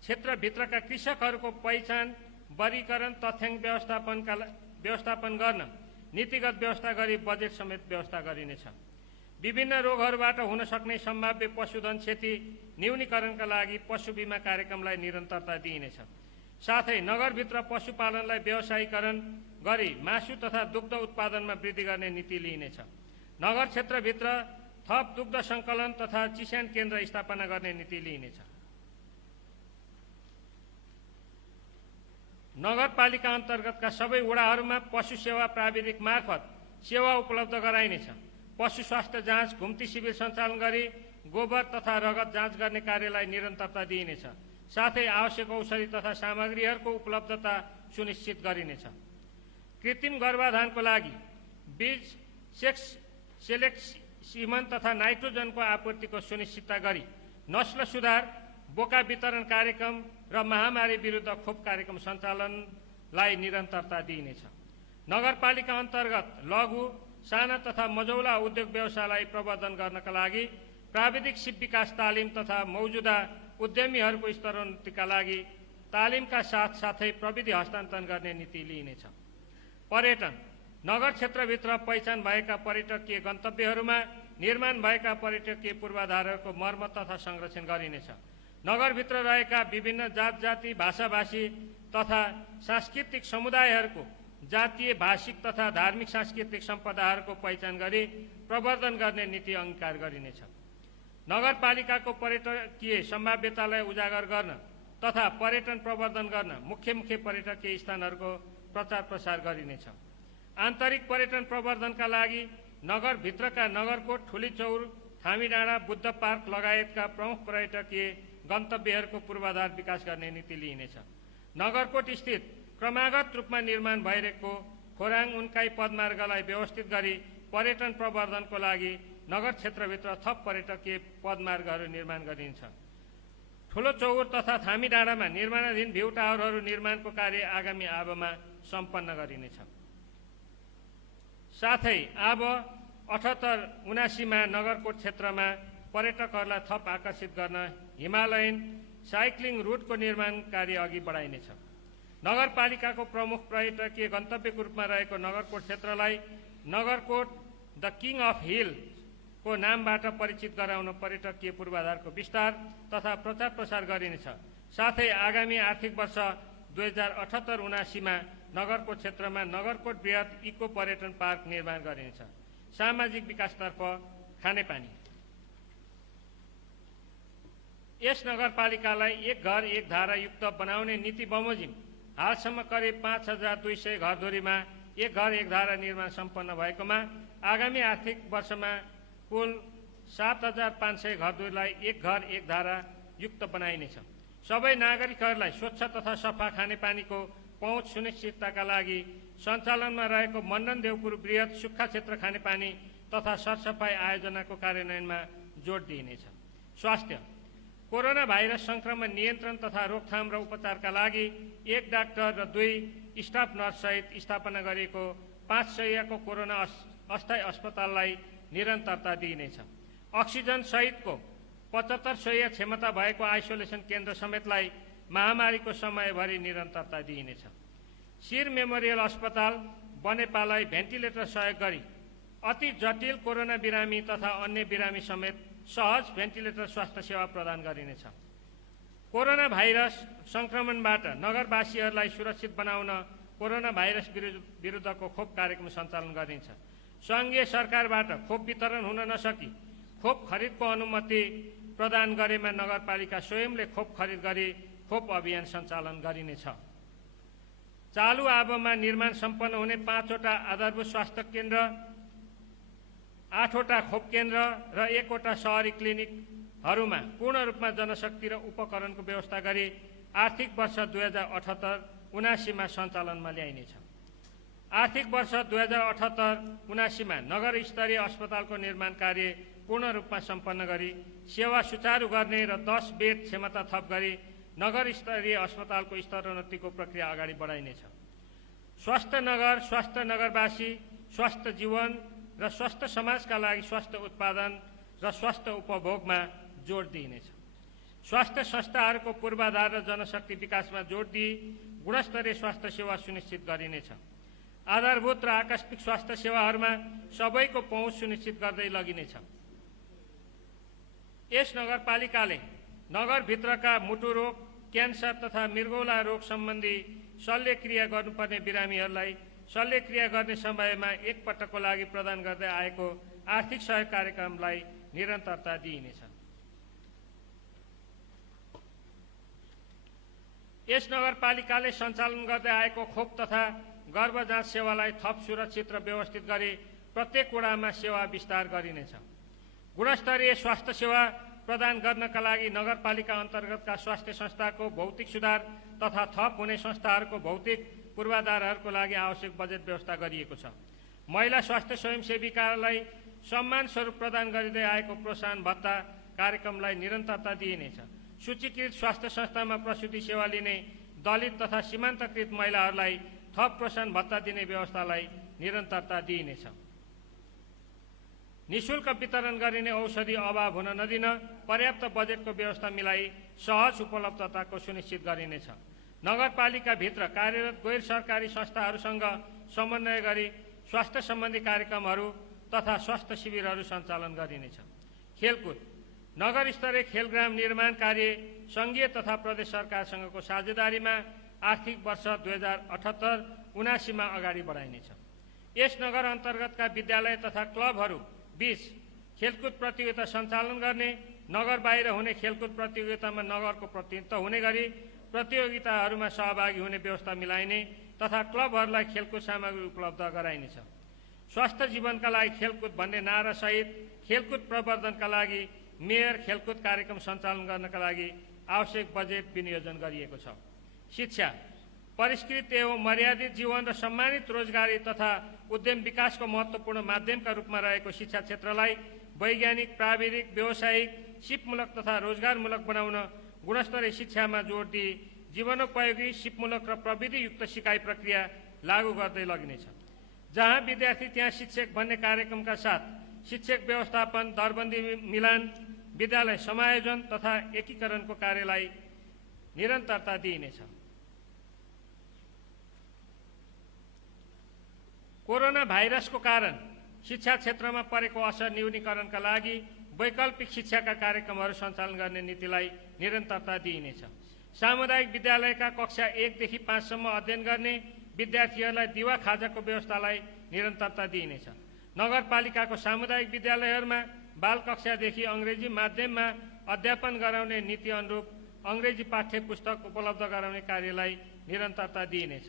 क्षेत्रभित्रका कृषकहरूको पहिचान, वर्गीकरण, तथ्याङ्क व्यवस्थापन गर्न नीतिगत व्यवस्था गरी बजेट समेत व्यवस्था गरिनेछ। विभिन्न रोगहरूबाट हुन सक्ने सम्भाव्य पशुधन क्षति न्यूनीकरणका लागि पशु बिमा कार्यक्रमलाई निरन्तरता दिइनेछ। साथै नगरभित्र पशुपालनलाई व्यवसायीकरण गरी मासु तथा दुग्ध उत्पादनमा वृद्धि गर्ने नीति लिइनेछ। नगर क्षेत्रभित्र थप दुग्ध सङ्कलन तथा चिस्यान केन्द्र स्थापना गर्ने नीति लिइनेछ। नगरपालिका अन्तर्गतका सबै वडाहरूमा पशु सेवा प्राविधिक मार्फत सेवा उपलब्ध गराइनेछ। पशु स्वास्थ्य जाँच, घुम्ती शिविर सञ्चालन गरी गोबर तथा रगत जाँच गर्ने कार्यलाई निरन्तरता दिइनेछ। साथै आवश्यक औषधि तथा सामग्रीहरूको उपलब्धता सुनिश्चित गरिनेछ। कृत्रिम गर्भाधानको लागि बीज, सेक्स सेलेक्ट सीमन तथा नाइट्रोजनको आपूर्तिको सुनिश्चितता गरी नस्ल सुधार, बोका वितरण कार्यक्रम र महामारी विरुद्ध खोप कार्यक्रम सञ्चालनलाई निरन्तरता दिइनेछ। नगरपालिका अन्तर्गत लघु, साना तथा मझौला उद्योग व्यवसायलाई प्रवर्धन गर्नका लागि प्राविधिक सिप विकास तालिम तथा मौजुदा उद्यमीहरूको स्तरोन्नतिका लागि तालिमका साथसाथै प्रविधि हस्तान्तरण गर्ने नीति लिइनेछ। पर्यटन नगर क्षेत्रभित्र पहिचान भएका पर्यटकीय गन्तव्यहरूमा निर्माण भएका पर्यटकीय पूर्वाधारहरूको मर्मत तथा संरक्षण गरिनेछ। नगरभित्र रहेका विभिन्न जात जाति, भाषाभाषी तथा सांस्कृतिक समुदायहरूको जातीय, भाषिक तथा धार्मिक सांस्कृतिक सम्पदाहरूको पहिचान गरी प्रवर्धन गर्ने नीति अंगीकार गरिनेछ। नगरपालिकाको पर्यटकीय सम्भाव्यतालाई उजागर गर्न तथा पर्यटन प्रवर्धन गर्न मुख्य पर्यटकीय स्थानहरूको प्रचार प्रसार गरिनेछ। आन्तरिक पर्यटन प्रवर्धनका लागि नगरभित्रका नगरकोट, ठुलीचौर, थामीडाँडा, बुद्ध पार्क लगायतका प्रमुख पर्यटकीय गन्तव्यहरूको पूर्वाधार विकास गर्ने नीति लिइनेछ। नगरकोट स्थित क्रमागत रूपमा निर्माण भइरहेको खोराङ उन्काई पदमार्गलाई व्यवस्थित गरी पर्यटन प्रवर्धनको लागि नगर क्षेत्रभित्र थप पर्यटकीय पदमार्गहरू निर्माण गरिन्छ। ठुलो चौर तथा थामीडाँडामा निर्माणाधीन भ्यू टावरहरू निर्माणको कार्य आगामी आबमा सम्पन्न गरिनेछ। साथै अब 78-79 मा नगरकोट क्षेत्रमा पर्यटकहरूलाई थप आकर्षित गर्न हिमालयन साइक्लिङ रुटको निर्माण कार्य अघि बढाइनेछ। नगरपालिकाको प्रमुख पर्यटकीय गन्तव्यको रूपमा रहेको नगरकोट क्षेत्रलाई Nagarkot the king of hill को नामबाट परिचित गराउन पर्यटकीय पूर्वाधारको विस्तार तथा प्रचार प्रसार गरिनेछ। साथै आगामी आर्थिक वर्ष 2078-79 मा नगरकोट क्षेत्रमा नगरकोट बृहत इको पर्यटन पार्क निर्माण गरिनेछ। सामाजिक विकासतर्फ खानेपानी यस नगरपालिकालाई एक घर एक धारा युक्त बनाउने नीति बमोजिम हालसम्म करिब 5200 घरधुरीमा एक घर एक धारा निर्माण सम्पन्न भएकोमा आगामी आर्थिक वर्षमा कुल 7500 घरधुरीलाई एक घर एक धारा युक्त बनाइनेछ। सबै नागरिकहरूलाई स्वच्छ तथा सफा खानेपानीको पहुँच सुनिश्चितताका लागि सञ्चालनमा रहेको मण्डन देउपुर बृहत सुक्खा क्षेत्र खानेपानी तथा सरसफाई आयोजनाको कार्यान्वयनमा जोड दिइनेछ। स्वास्थ्य कोरोना भाइरस संक्रमण नियन्त्रण तथा रोकथाम र उपचारका लागि 1 डाक्टर र 2 स्टाफ नर्स सहित स्थापना गरिएको 5 शय्याको कोरोना अस्थायी अस्पताललाई निरन्तरता दिइनेछ। अक्सिजन सहितको 75 शय्या क्षमता भएको आइसोलेसन केन्द्र समेतलाई महामारीको समयभरि निरन्तरता दिइनेछ। शिर मेमोरियल अस्पताल बनेपालाई भेन्टिलेटर सहयोग गरी अति जटिल कोरोना बिरामी तथा अन्य बिरामी समेत सहज भेन्टिलेटर स्वास्थ्य सेवा प्रदान गरिनेछ। कोरोना भाइरस संक्रमणबाट नगरवासीहरूलाई सुरक्षित बनाउन कोरोना भाइरस विरुद्धको खोप कार्यक्रम सञ्चालन गरिन्छ। सङ्घीय सरकारबाट खोप वितरण हुन नसकी खोप खरिदको अनुमति प्रदान गरेमा नगरपालिका स्वयंले खोप खरिद गरी खोप अभियान सञ्चालन गरिनेछ। चालु आबमा निर्माण सम्पन्न हुने 5वटा आधारभूत स्वास्थ्य केन्द्र, 8वटा खोप केन्द्र र 1वटा शहरी क्लिनिकहरूमा पूर्ण रूपमा जनशक्ति र उपकरणको व्यवस्था गरी आर्थिक वर्ष 2078-79 मा सञ्चालनमा ल्याइनेछ। आर्थिक वर्ष 2078-79 मा नगर स्तरीय अस्पतालको निर्माण कार्य पूर्ण रूपमा सम्पन्न गरी सेवा सुचारू गर्ने र 10 बेड क्षमता थप गरी नगर स्तरीय अस्पतालको स्तरोन्नतिको प्रक्रिया अगाडि बढाइनेछ। स्वस्थ नगर, स्वस्थ नगरवासी, स्वस्थ जीवन र स्वस्थ समाजका लागि स्वस्थ उत्पादन र स्वस्थ उपभोगमा जोड दिइनेछ। स्वास्थ्य संस्थाहरूको पूर्वाधार र जनशक्ति विकासमा जोड दिई गुणस्तरीय स्वास्थ्य सेवा सुनिश्चित गरिनेछ। आधारभूत र आकस्मिक स्वास्थ्य सेवाहरूमा सबैको पहुँच सुनिश्चित गर्दै लगिनेछ। यस नगरपालिकाले नगरभित्रका मुटु रोग, क्यान्सर तथा मृगौला रोग सम्बन्धी शल्यक्रिया गर्नुपर्ने बिरामीहरूलाई शल्यक्रिया गर्ने समयमा एक पटकको लागि प्रदान गर्दै आएको आर्थिक सहयोग कार्यक्रमलाई निरन्तरता दिइनेछ। यस नगरपालिकाले सञ्चालन गर्दै आएको खोप तथा गर्भ जाँच सेवालाई थप सुरक्षित र व्यवस्थित गरी प्रत्येक वडामा सेवा विस्तार गरिनेछ। गुणस्तरीय स्वास्थ्य सेवा प्रदान गर्नका लागि नगरपालिका अन्तर्गतका स्वास्थ्य संस्थाको भौतिक सुधार तथा थप हुने संस्थाहरूको भौतिक पूर्वाधारहरूको लागि आवश्यक बजेट व्यवस्था गरिएको छ। महिला स्वास्थ्य स्वयंसेविकालाई सम्मान स्वरूप प्रदान गरिँदै आएको प्रोत्साहन भत्ता कार्यक्रमलाई निरन्तरता दिइनेछ। सूचीकृत स्वास्थ्य संस्थामा प्रसूति सेवा लिने दलित तथा सीमान्तकृत महिलाहरूलाई थप प्रोत्साहन भत्ता दिने व्यवस्थालाई निरन्तरता दिइनेछ। निःशुल्क वितरण गरिने औषधि अभाव हुन नदिन पर्याप्त बजेटको व्यवस्था मिलाई सहज उपलब्धताको सुनिश्चित गरिनेछ। नगरपालिकाभित्र कार्यरत गैर सरकारी संस्थाहरूसँग समन्वय गरी स्वास्थ्य सम्बन्धी कार्यक्रमहरू तथा स्वास्थ्य शिविरहरू सञ्चालन गरिनेछ। खेलकुद नगर स्तरीय खेलग्राम निर्माण कार्य संघीय तथा प्रदेश सरकारसँगको साझेदारीमा आर्थिक वर्ष 2078-79 मा अगाडि बढाइनेछ। यस नगर अन्तर्गतका विद्यालय तथा क्लबहरू बीच खेलकुद प्रतियोगिता सञ्चालन गर्ने, नगर बाहिर हुने खेलकुद प्रतियोगितामा नगरको प्रतिनिधित्व हुने गरी प्रतियोगिताहरूमा सहभागी हुने व्यवस्था मिलाइने तथा क्लबहरूलाई खेलकुद सामग्री उपलब्ध गराइनेछ। स्वास्थ्य जीवनका लागि खेलकुद भन्ने नारासहित खेलकुद प्रवर्धनका लागि मेयर खेलकुद कार्यक्रम सञ्चालन गर्नका लागि आवश्यक बजेट विनियोजन गरिएको छ। शिक्षा परिष्कृत एवं मर्यादित जीवन र सम्मानित रोजगारी तथा उद्यम विकासको महत्त्वपूर्ण माध्यमका रूपमा रहेको शिक्षा क्षेत्रलाई वैज्ञानिक, प्राविधिक, व्यावसायिक, सिपमूलक तथा रोजगारमूलक बनाउन गुणस्तरीय शिक्षामा जोड दिई जीवनोपयोगी, सिपमूलक र प्रविधियुक्त सिकाइ प्रक्रिया लागू गर्दै लगिनेछ। जहाँ विद्यार्थी त्यहाँ शिक्षक भन्ने कार्यक्रमका साथ शिक्षक व्यवस्थापन, दरबन्दी मिलान, विद्यालय समायोजन तथा एकीकरणको कार्यलाई निरन्तरता दिइनेछ। कोरोना भाइरसको कारण शिक्षा क्षेत्रमा परेको असर न्यूनीकरणका लागि वैकल्पिक शिक्षाका कार्यक्रमहरू सञ्चालन गर्ने नीतिलाई निरन्तरता दिइनेछ। सामुदायिक विद्यालयका कक्षा 1 देखि 5 सम्म अध्ययन गर्ने विद्यार्थीहरूलाई दिवा खाजाको व्यवस्थालाई निरन्तरता दिइनेछ। नगरपालिकाको सामुदायिक विद्यालयहरूमा बाल कक्षादेखि अङ्ग्रेजी माध्यममा अध्यापन गराउने नीति अनुरूप अङ्ग्रेजी पाठ्य पुस्तक उपलब्ध गराउने कार्यलाई निरन्तरता दिइनेछ।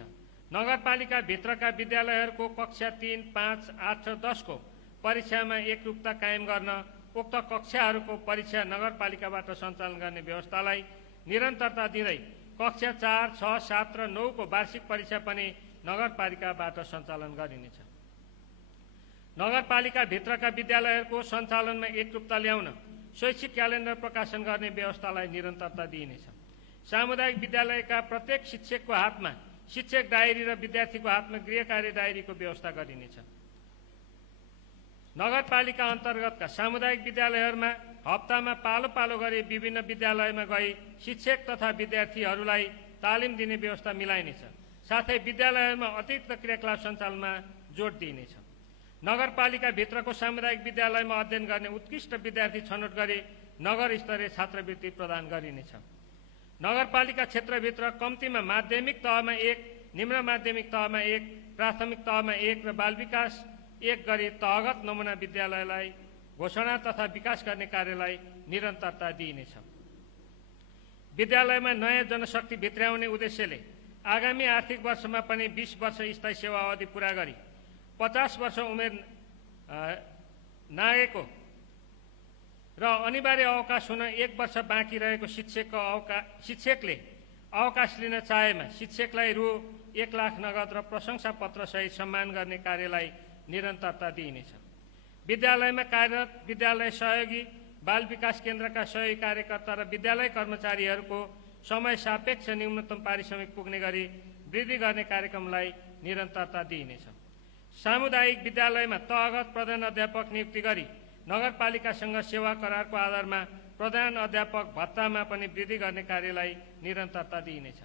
नगरपालिका भित्रका विद्यालयहरूको कक्षा 3, 5, 8 र 10 को परीक्षामा एकरूपता कायम गर्न उक्त कक्षाहरूको परीक्षा नगरपालिकाबाट सञ्चालन गर्ने व्यवस्थालाई निरन्तरता दिँदै कक्षा 4, 6, 7 र 9 को वार्षिक परीक्षा पनि नगरपालिकाबाट सञ्चालन गरिनेछ। नगरपालिका भित्रका विद्यालयहरूको सञ्चालनमा एकरूपता ल्याउन शैक्षिक क्यालेन्डर प्रकाशन गर्ने व्यवस्थालाई निरन्तरता दिइनेछ। सामुदायिक विद्यालयका प्रत्येक शिक्षकको हातमा शिक्षक डायरी र विद्यार्थीको हातमा गृह कार्य डायरीको व्यवस्था गरिनेछ। नगरपालिका अन्तर्गतका सामुदायिक विद्यालयहरूमा हप्तामा पालो पालो गरी विभिन्न विद्यालयमा गई शिक्षक तथा विद्यार्थीहरूलाई तालिम दिने व्यवस्था मिलाइनेछ। साथै विद्यालयहरूमा अतिरिक्त क्रियाकलाप सञ्चालनमा जोड दिइनेछ। नगरपालिका भित्रको सामुदायिक विद्यालयमा अध्ययन गर्ने उत्कृष्ट विद्यार्थी छनौट गरी नगर स्तरीय छात्रवृत्ति प्रदान गरिनेछ। नगरपालिका क्षेत्रभित्र कम्तीमा माध्यमिक तहमा 1, निम्न माध्यमिक तहमा 1, प्राथमिक तहमा 1 र बाल विकास 1 गरी तहगत नमुना विद्यालयलाई घोषणा तथा विकास गर्ने कार्यलाई निरन्तरता दिइनेछ। विद्यालयमा नयाँ जनशक्ति भित्र्याउने उद्देश्यले आगामी आर्थिक वर्षमा पनि 20 वर्ष स्थायी सेवा अवधि पूरा गरी 50 वर्ष उमेर नागेको र अनिवार्य अवकाश हुन 1 वर्ष बाँकी रहेको शिक्षकले अवकाश लिन चाहेमा शिक्षकलाई रु 1 लाख नगद र प्रशंसा पत्र सहित सम्मान गर्ने कार्यलाई निरन्तरता दिइनेछ। विद्यालयमा कार्यरत विद्यालय सहयोगी, बाल विकास केन्द्रका सहयोगी कार्यकर्ता र विद्यालय कर्मचारीहरूको समय सापेक्ष न्यूनतम पारिश्रमिक पुग्ने गरी वृद्धि गर्ने कार्यक्रमलाई निरन्तरता दिइनेछ। सामुदायिक विद्यालयमा तहगत प्रधान अध्यापक नियुक्ति गरी नगरपालिकासँग सेवा करारको आधारमा प्रधान अध्यापक भत्तामा पनि वृद्धि गर्ने कार्यलाई निरन्तरता दिइनेछ।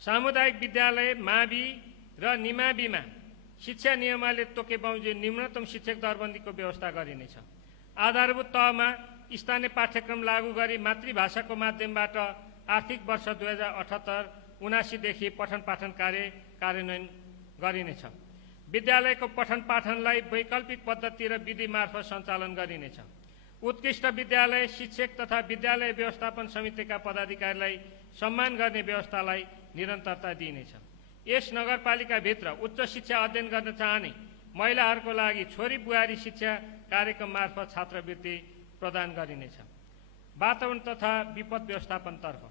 सामुदायिक विद्यालय मावि र निमाविमा शिक्षा नियमावली तोके बमोजिम न्यूनतम शिक्षक दरबन्दीको व्यवस्था गरिनेछ। आधारभूत तहमा स्थानीय पाठ्यक्रम लागू गरी मातृभाषाको माध्यमबाट आर्थिक वर्ष 2078-79 देखि पठन पाठन कार्य कार्यान्वयन गरिनेछ। विद्यालयको पठन पाठनलाई वैकल्पिक पद्धति र विधि मार्फत सञ्चालन गरिनेछ। उत्कृष्ट विद्यालय शिक्षक तथा विद्यालय व्यवस्थापन समितिका पदाधिकारीलाई सम्मान गर्ने व्यवस्थालाई निरन्तरता दिइनेछ। यस नगरपालिकाभित्र उच्च शिक्षा अध्ययन गर्न चाहने महिलाहरूको लागि छोरी बुहारी शिक्षा कार्यक्रम मार्फत छात्रवृत्ति प्रदान गरिनेछ। वातावरण तथा विपद व्यवस्थापनतर्फ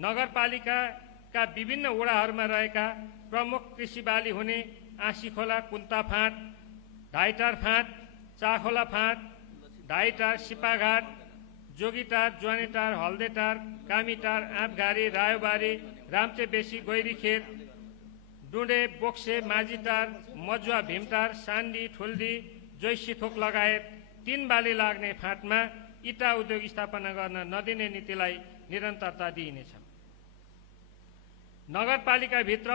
नगरपालिकाका विभिन्न वडाहरूमा रहेका प्रमुख कृषि बाली हुने आँसीखोला, कुन्ता फाँट, ढाइटार फाँट, चाखोला फाँट, ढाइटार, सिपाघाट, जोगीटार, ज्वानेटार, हल्देटार, कामीटार, आँपघारी, रायोबारी, रामचेबेसी, गोइरीखेत, डुँडे, बोक्से, माझीटार, मजुवा, भीमटार, सान्डी, ठुल्दी, जोइसीथोक लगायत 3 बाली लाग्ने फाँटमा इटा उद्योग स्थापना गर्न नदिने नीतिलाई निरन्तरता दिइनेछ। नगरपालिकाभित्र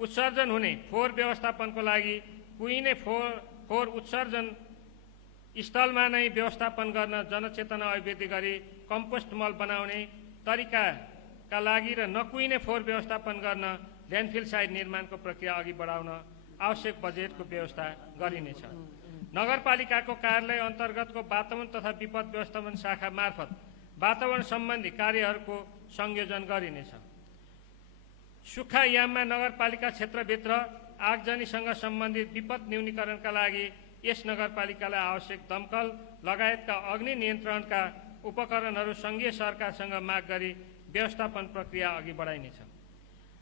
उत्सर्जन हुने फोहोर व्यवस्थापनको लागि कुहिने फोहोर उत्सर्जन स्थलमा नै व्यवस्थापन गर्न जनचेतना अभिवृद्धि गरी कम्पोस्ट मल बनाउने तरिकाका लागि र नकुहिने फोहोर व्यवस्थापन गर्न ल्यान्डफिल साइट निर्माणको प्रक्रिया अघि बढाउन आवश्यक बजेटको व्यवस्था गरिनेछ। नगरपालिकाको कार्यालय अन्तर्गतको वातावरण तथा विपद व्यवस्थापन शाखा मार्फत वातावरण सम्बन्धी कार्यहरूको संयोजन गरिनेछ। सुक्खा याममा नगरपालिका क्षेत्रभित्र आगजनीसँग सम्बन्धित विपद न्यूनीकरणका लागि यस नगरपालिकालाई आवश्यक दमकल लगायतका अग्नि नियन्त्रणका उपकरणहरू सङ्घीय सरकारसँग माग गरी व्यवस्थापन प्रक्रिया अघि बढाइनेछ।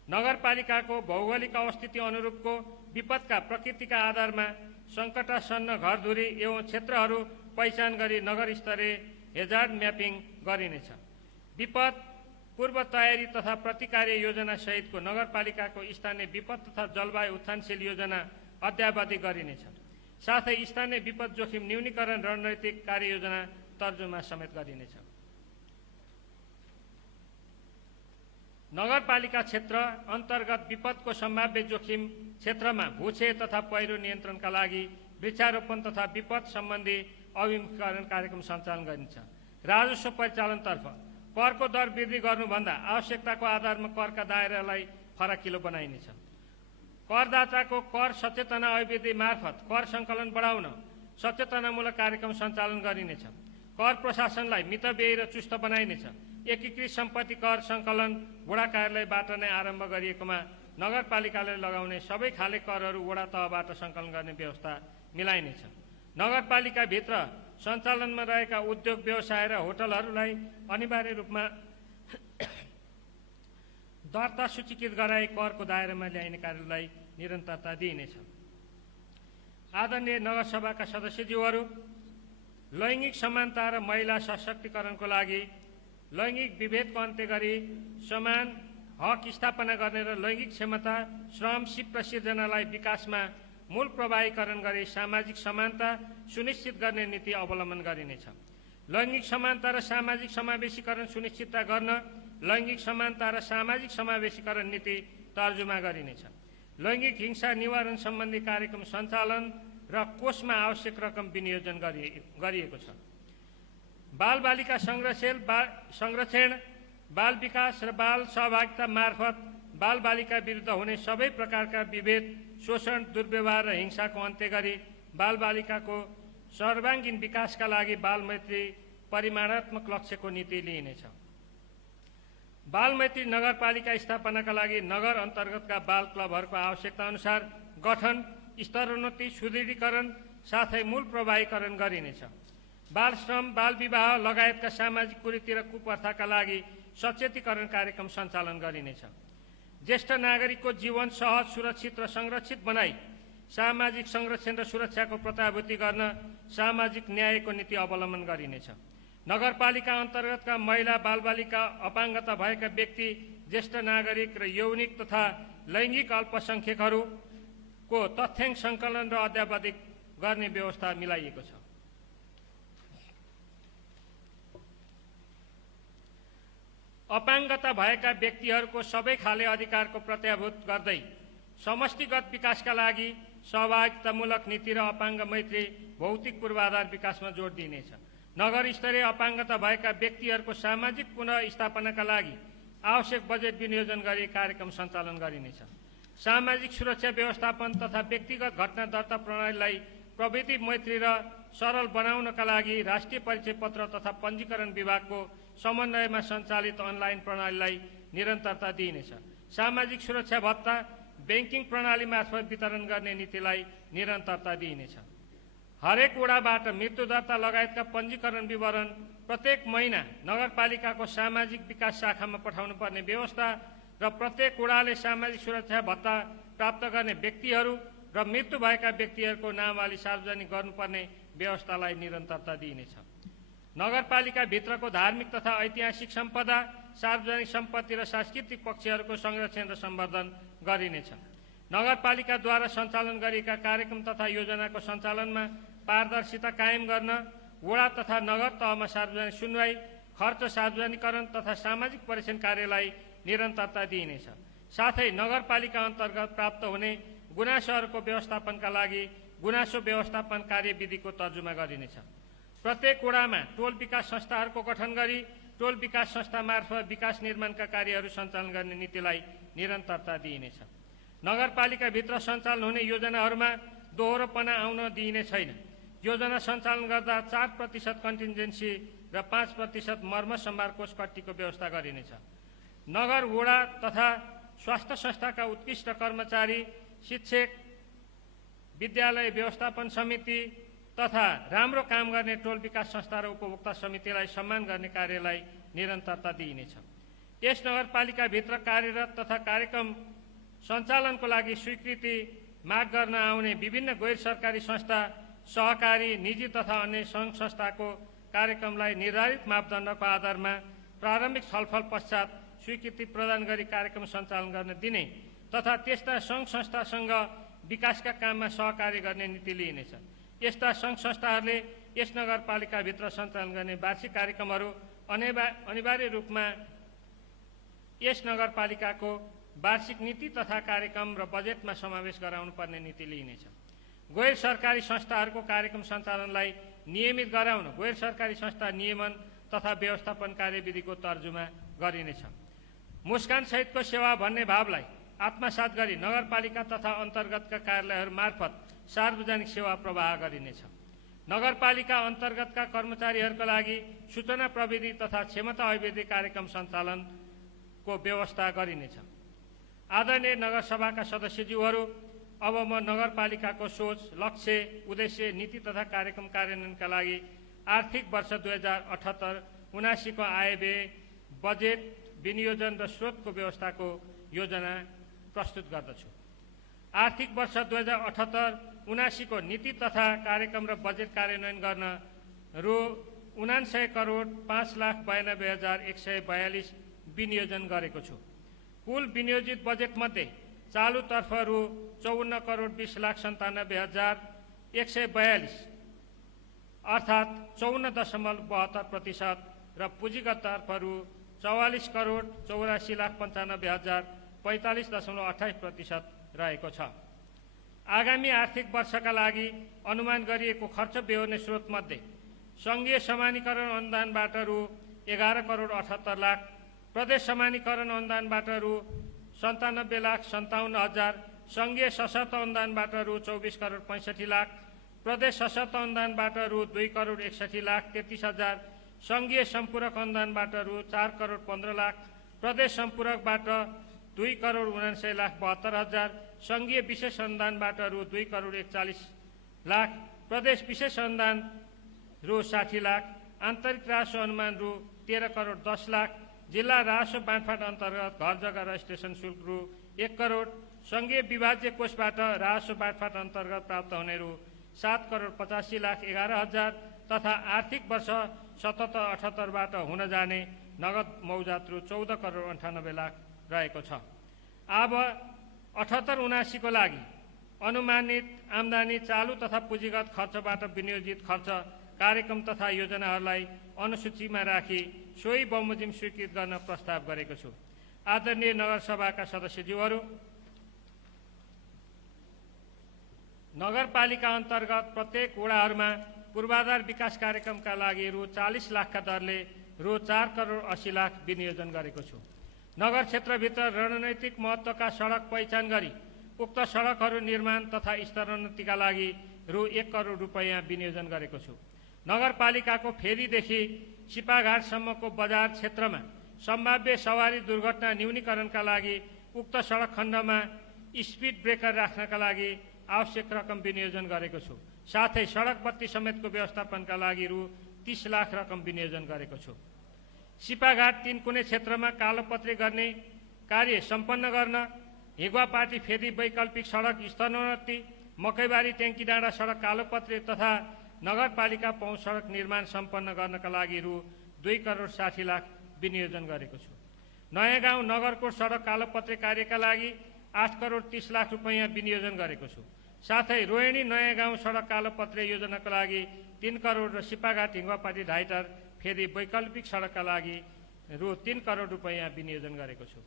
नगरपालिकाको भौगोलिक अवस्थिति अनुरूपको विपदका प्रकृतिका आधारमा सङ्कटासन्न घरधुरी एवं क्षेत्रहरू पहिचान गरी नगर स्तरीय हेजार्ड म्यापिङ गरिनेछ। विपद पूर्व तयारी तथा प्रतिकार्य योजना सहितको नगरपालिकाको स्थानीय विपद तथा जलवायु उत्थानशील योजना अद्यावधि गरिनेछ। साथै स्थानीय विपद जोखिम न्यूनीकरण रणनीतिक कार्ययोजना तर्जुमा समेत गरिनेछ। नगरपालिका क्षेत्र अन्तर्गत विपदको सम्भाव्य जोखिम क्षेत्रमा भूक्षय तथा पहिरो नियन्त्रणका लागि वृक्षारोपण तथा विपद सम्बन्धी अभिमुखीकरण कार्यक्रम सञ्चालन गरिन्छ। राजस्व परिचालनतर्फ करको दर वृद्धि गर्नुभन्दा आवश्यकताको आधारमा करका दायरालाई फराकिलो बनाइनेछ। करदाताको कर सचेतना अभिवृद्धि मार्फत कर सङ्कलन बढाउन सचेतनामूलक कार्यक्रम सञ्चालन गरिनेछ। कर प्रशासनलाई मितव्ययी र चुस्त बनाइनेछ। एकीकृत सम्पत्ति कर सङ्कलन वडा कार्यालयबाट नै आरम्भ गरिएकोमा नगरपालिकाले लगाउने सबै खाले करहरू वडा तहबाट सङ्कलन गर्ने व्यवस्था मिलाइनेछ। नगरपालिकाभित्र सञ्चालनमा रहेका उद्योग व्यवसाय र होटलहरूलाई अनिवार्य रूपमा दर्ता सूचीकृत गराई करको दायरामा ल्याइने कार्यलाई निरन्तरता दिइनेछ। आदरणीय नगरसभाका सदस्यज्यूहरू, लैङ्गिक समानता र महिला सशक्तिकरणको लागि लैङ्गिक विभेदको अन्त्य गरी समान हक स्थापना गर्ने र लैङ्गिक क्षमता, श्रम, सिप र सिर्जनालाई विकासमा मूल प्रवाहीकरण गरी सामाजिक समानता सुनिश्चित गर्ने नीति अवलम्बन गरिनेछ। लैङ्गिक समानता र सामाजिक समावेशीकरण सुनिश्चितता गर्न लैङ्गिक समानता र सामाजिक समावेशीकरण नीति तर्जुमा गरिनेछ। लैङ्गिक हिंसा निवारण सम्बन्धी कार्यक्रम सञ्चालन र कोषमा आवश्यक रकम विनियोजन गरिएको छ। बालबालिका संरक्षण, बाल विकास र बाल सहभागिता मार्फत बालबालिका विरुद्ध हुने सबै प्रकारका विभेद, शोषण, दुर्व्यवहार र हिंसाको अन्त्य गरी बालबालिकाको सर्वाङ्गीन विकासका लागि बालमैत्री परिमाणात्मक लक्ष्यको नीति लिइनेछ। बालमैत्री नगरपालिका स्थापनाका लागि नगर अन्तर्गतका बाल क्लबहरूको आवश्यकता अनुसार गठन, स्तरोन्नति, सुदृढीकरण साथै मूल प्रवाहीकरण गरिनेछ। बाल श्रम, बाल विवाह लगायतका सामाजिक कुरीति र कुप्रथाका लागि सचेतीकरण कार्यक्रम सञ्चालन गरिनेछ। ज्येष्ठ नागरिकको जीवन सहज, सुरक्षित र संरक्षित बनाई सामाजिक संरक्षण र सुरक्षाको प्रत्याभूति गर्न सामाजिक न्यायको नीति अवलम्बन गरिनेछ। नगरपालिका अन्तर्गतका महिला, बालबालिका, अपाङ्गता भएका व्यक्ति, ज्येष्ठ नागरिक र यौनिक तथा लैङ्गिक अल्पसङ्ख्यकहरूको तथ्याङ्क सङ्कलन र अद्यावधिक गर्ने व्यवस्था मिलाइएको छ। अपाङ्गता भएका व्यक्तिहरूको सबै खाले अधिकारको प्रत्याभूत गर्दै समष्टिगत विकासका लागि सहभागितामूलक नीति र अपाङ्ग मैत्री भौतिक पूर्वाधार विकासमा जोड दिइनेछ। नगर स्तरीय अपाङ्गता भएका व्यक्तिहरूको सामाजिक पुनर्स्थापनाका लागि आवश्यक बजेट विनियोजन गरी कार्यक्रम सञ्चालन गरिनेछ। सामाजिक सुरक्षा व्यवस्थापन तथा व्यक्तिगत घटना दर्ता प्रणालीलाई प्रविधि मैत्री र सरल बनाउनका लागि राष्ट्रिय परिचय पत्र तथा पञ्जीकरण विभागको समन्वयमा सञ्चालित अनलाइन प्रणालीलाई निरन्तरता दिइनेछ। सामाजिक सुरक्षा भत्ता ब्याङ्किङ प्रणाली मार्फत वितरण गर्ने नीतिलाई निरन्तरता दिइनेछ। हरेक वडाबाट मृत्यु दर्ता लगायतका पञ्जीकरण विवरण प्रत्येक महिना नगरपालिकाको सामाजिक विकास शाखामा पठाउनु पर्ने व्यवस्था र प्रत्येक वडाले सामाजिक सुरक्षा भत्ता प्राप्त गर्ने व्यक्तिहरू र मृत्यु भएका व्यक्तिहरूको नामावली सार्वजनिक गर्नुपर्ने व्यवस्थालाई निरन्तरता दिइनेछ। नगरपालिका भित्रको धार्मिक तथा ऐतिहासिक सम्पदा, सार्वजनिक सम्पत्ति र सांस्कृतिक पक्षहरूको संरक्षण र सम्वर्धन गरिनेछ। नगरपालिकाद्वारा सञ्चालन गरिएका कार्यक्रम तथा योजनाको सञ्चालनमा पारदर्शिता कायम गर्न वडा तथा नगर तहमा सार्वजनिक सुनवाई, खर्च सार्वजनिकरण तथा सामाजिक परीक्षण कार्यलाई निरन्तरता दिइनेछ। साथै नगरपालिका अन्तर्गत प्राप्त हुने गुनासोहरूको व्यवस्थापनका लागि गुनासो व्यवस्थापन कार्यविधिको तर्जुमा गरिनेछ। प्रत्येक वडामा टोल विकास संस्थाहरूको गठन गरी टोल विकास संस्था मार्फत विकास निर्माणका कार्यहरू सञ्चालन गर्ने नीतिलाई निरन्तरता दिइनेछ। नगरपालिकाभित्र सञ्चालन हुने योजनाहरूमा दोहोरोपना आउन दिइने छैन। योजना सञ्चालन गर्दा 4% कन्टिन्जेन्सी र 5% मर्म सम्भार कोष कट्टीको व्यवस्था गरिनेछ। नगर वडा तथा स्वास्थ्य संस्थाका उत्कृष्ट कर्मचारी, शिक्षक, विद्यालय व्यवस्थापन समिति तथा राम्रो काम गर्ने टोल विकास संस्था र उपभोक्ता समितिलाई सम्मान गर्ने कार्यलाई निरन्तरता दिइनेछ। यस नगरपालिकाभित्र कार्यरत तथा कार्यक्रम सञ्चालनको लागि स्वीकृति माग गर्न आउने विभिन्न गैर सरकारी संस्था, सहकारी, निजी तथा अन्य सङ्घ संस्थाको कार्यक्रमलाई निर्धारित मापदण्डको आधारमा प्रारम्भिक छलफल पश्चात स्वीकृति प्रदान गरी कार्यक्रम सञ्चालन गर्न दिने तथा त्यस्ता सङ्घ संस्थासँग विकासका काममा सहकार्य गर्ने नीति लिइनेछ। यस्ता सङ्घ संस्थाहरूले यस नगरपालिकाभित्र सञ्चालन गर्ने वार्षिक कार्यक्रमहरू अनिवार्य रूपमा यस नगरपालिकाको वार्षिक नीति तथा कार्यक्रम र बजेटमा समावेश गराउनुपर्ने नीति लिइनेछ। गैर सरकारी संस्थाहरूको कार्यक्रम सञ्चालनलाई नियमित गराउन गैर सरकारी संस्था नियमन तथा व्यवस्थापन कार्यविधिको तर्जुमा गरिनेछ। मुस्कान सहितको सेवा भन्ने भावलाई आत्मसात गरी नगरपालिका तथा अन्तर्गतका कार्यालयहरू मार्फत सार्वजनिक सेवा प्रवाह गरिनेछ। नगरपालिका अन्तर्गतका कर्मचारीहरूका लागि सूचना प्रविधि तथा क्षमता अभिवृद्धि कार्यक्रम सञ्चालनको व्यवस्था गरिनेछ। आदरणीय नगरसभाका सदस्यज्यूहरू, अब म नगरपालिकाको सोच, लक्ष्य, उद्देश्य, नीति तथा कार्यक्रम कार्यान्वयनका लागि आर्थिक वर्ष 2078-79 को आयव्यय, बजेट, विनियोजन र स्रोतको व्यवस्थाको योजना प्रस्तुत गर्दछु। आर्थिक वर्ष 2078-79 को नीति तथा कार्यक्रम र बजेट कार्यान्वयन गर्न रु 99 करोड 5,92,142 विनियोजन गरेको छु। कुल विनियोजित बजेट मध्ये चालुतर्फ रु 54 करोड 20,97,142 अर्थात् 54.72% र पुँजीगततर्फ रु 44 करोड 84,95,045.28% रहेको छ। आगामी आर्थिक वर्षका लागि अनुमान गरिएको खर्च बेहोर्ने स्रोत मध्ये सङ्घीय समानीकरण अनुदानबाट रु 11 करोड 78 लाख, प्रदेश समानीकरण अनुदानबाट रु 97,57,000, सङ्घीय सशर्त अनुदानबाट रु 24 करोड 65 लाख, प्रदेश सशर्त अनुदानबाट रु 2 करोड 61,33,000, सङ्घीय सम्पूरक अनुदानबाट रु 4 करोड 15 लाख, प्रदेश सम्पूरकबाट 2 करोड 79,72,000, सङ्घीय विशेष अनुदानबाट रु 2 करोड 41 लाख, प्रदेश विशेष अनुदान रु 60 लाख, आन्तरिक राजस्व अनुमान रु 13 करोड 10 लाख, जिल्ला राजस्व बाँडफाँड अन्तर्गत घर जग्गा रजिस्ट्रेसन शुल्क रु 1 करोड, सङ्घीय विभाज्य कोषबाट राजस्व बाँडफाँड अन्तर्गत प्राप्त हुने रु 7 करोड 85,11,000 तथा आर्थिक वर्ष 77-78बाट हुन जाने नगद मौजात रु 14 करोड 98 लाख रहेको छ। अब 78-79 को लागि अनुमानित आम्दानी, चालु तथा पुँजीगत खर्चबाट विनियोजित खर्च कार्यक्रम तथा योजनाहरूलाई अनुसूचीमा राखी सोही बमोजिम स्वीकृत गर्न प्रस्ताव गरेको छु। आदरणीय नगरसभाका सदस्यज्यूहरू, नगरपालिका अन्तर्गत प्रत्येक वडाहरूमा पूर्वाधार विकास कार्यक्रमका लागि रु 40 लाखका दरले रु 4 करोड 80 लाख विनियोजन गरेको छु। नगर क्षेत्रभित्र रणनैतिक महत्त्वका सडक पहिचान गरी उक्त सडकहरू निर्माण तथा स्तरोन्नतिका लागि रु 1 करोड रुपैयाँ विनियोजन गरेको छु। नगरपालिकाको फेदीदेखि सिपाघाटसम्मको बजार क्षेत्रमा सम्भाव्य सवारी दुर्घटना न्यूनीकरणका लागि उक्त सडक खण्डमा स्पिड ब्रेकर राख्नका लागि आवश्यक रकम विनियोजन गरेको छु। साथै सडक बत्ती समेतको व्यवस्थापनका लागि रु 30 लाख रकम विनियोजन गरेको छु। सिपाघाट 3 कुने क्षेत्रमा कालोपत्री गर्ने कार्य सम्पन्न गर्न हिगुवापाटी फेदी वैकल्पिक सडक स्तरोन्नति, मकैबारी ट्याङ्की डाँडा सडक कालोपत्री तथा नगरपालिका पहुँच सडक निर्माण सम्पन्न गर्नका लागि रु 2 करोड 60 लाख विनियोजन गरेको छु। नयाँ गाउँ नगरकोट सडक कालोपत्री कार्यका लागि 8 करोड 30 लाख रुपैयाँ विनियोजन गरेको छु। साथै रोहिणी नयाँ गाउँ सडक कालोपत्री योजनाका लागि 3 करोड र सिपाघाट हिगुवापाटी ढाइटर फेदी वैकल्पिक सडकका लागि रु 3 करोड रुपैयाँ विनियोजन गरेको छु।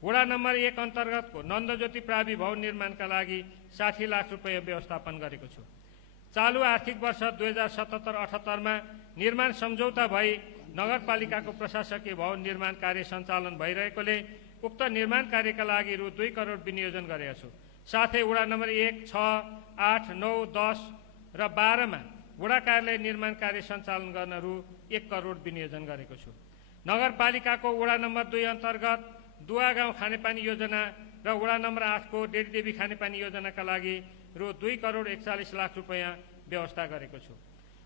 वडा नम्बर 1 अन्तर्गतको नन्दज्योति प्रावि भवन निर्माणका लागि 60 लाख रुपैयाँ व्यवस्थापन गरेको छु। चालु आर्थिक वर्ष 2077-78 मा निर्माण सम्झौता भई नगरपालिकाको प्रशासकीय भवन निर्माण कार्य सञ्चालन भइरहेकोले उक्त निर्माण कार्यका लागि रु 2 करोड विनियोजन गरेको छु। साथै वडा नम्बर 1, 6, 8, 9, 10 र 12 मा वडा कार्यालय निर्माण कार्य सञ्चालन गर्न रु 1 करोड विनियोजन गरेको छु। नगरपालिकाको वडा नम्बर 2 अन्तर्गत दुवा गाउँ खानेपानी योजना र वडा नम्बर 8 को डेढीदेवी खानेपानी योजनाका लागि रु 2 करोड 41 लाख रुपैयाँ व्यवस्था गरेको छु।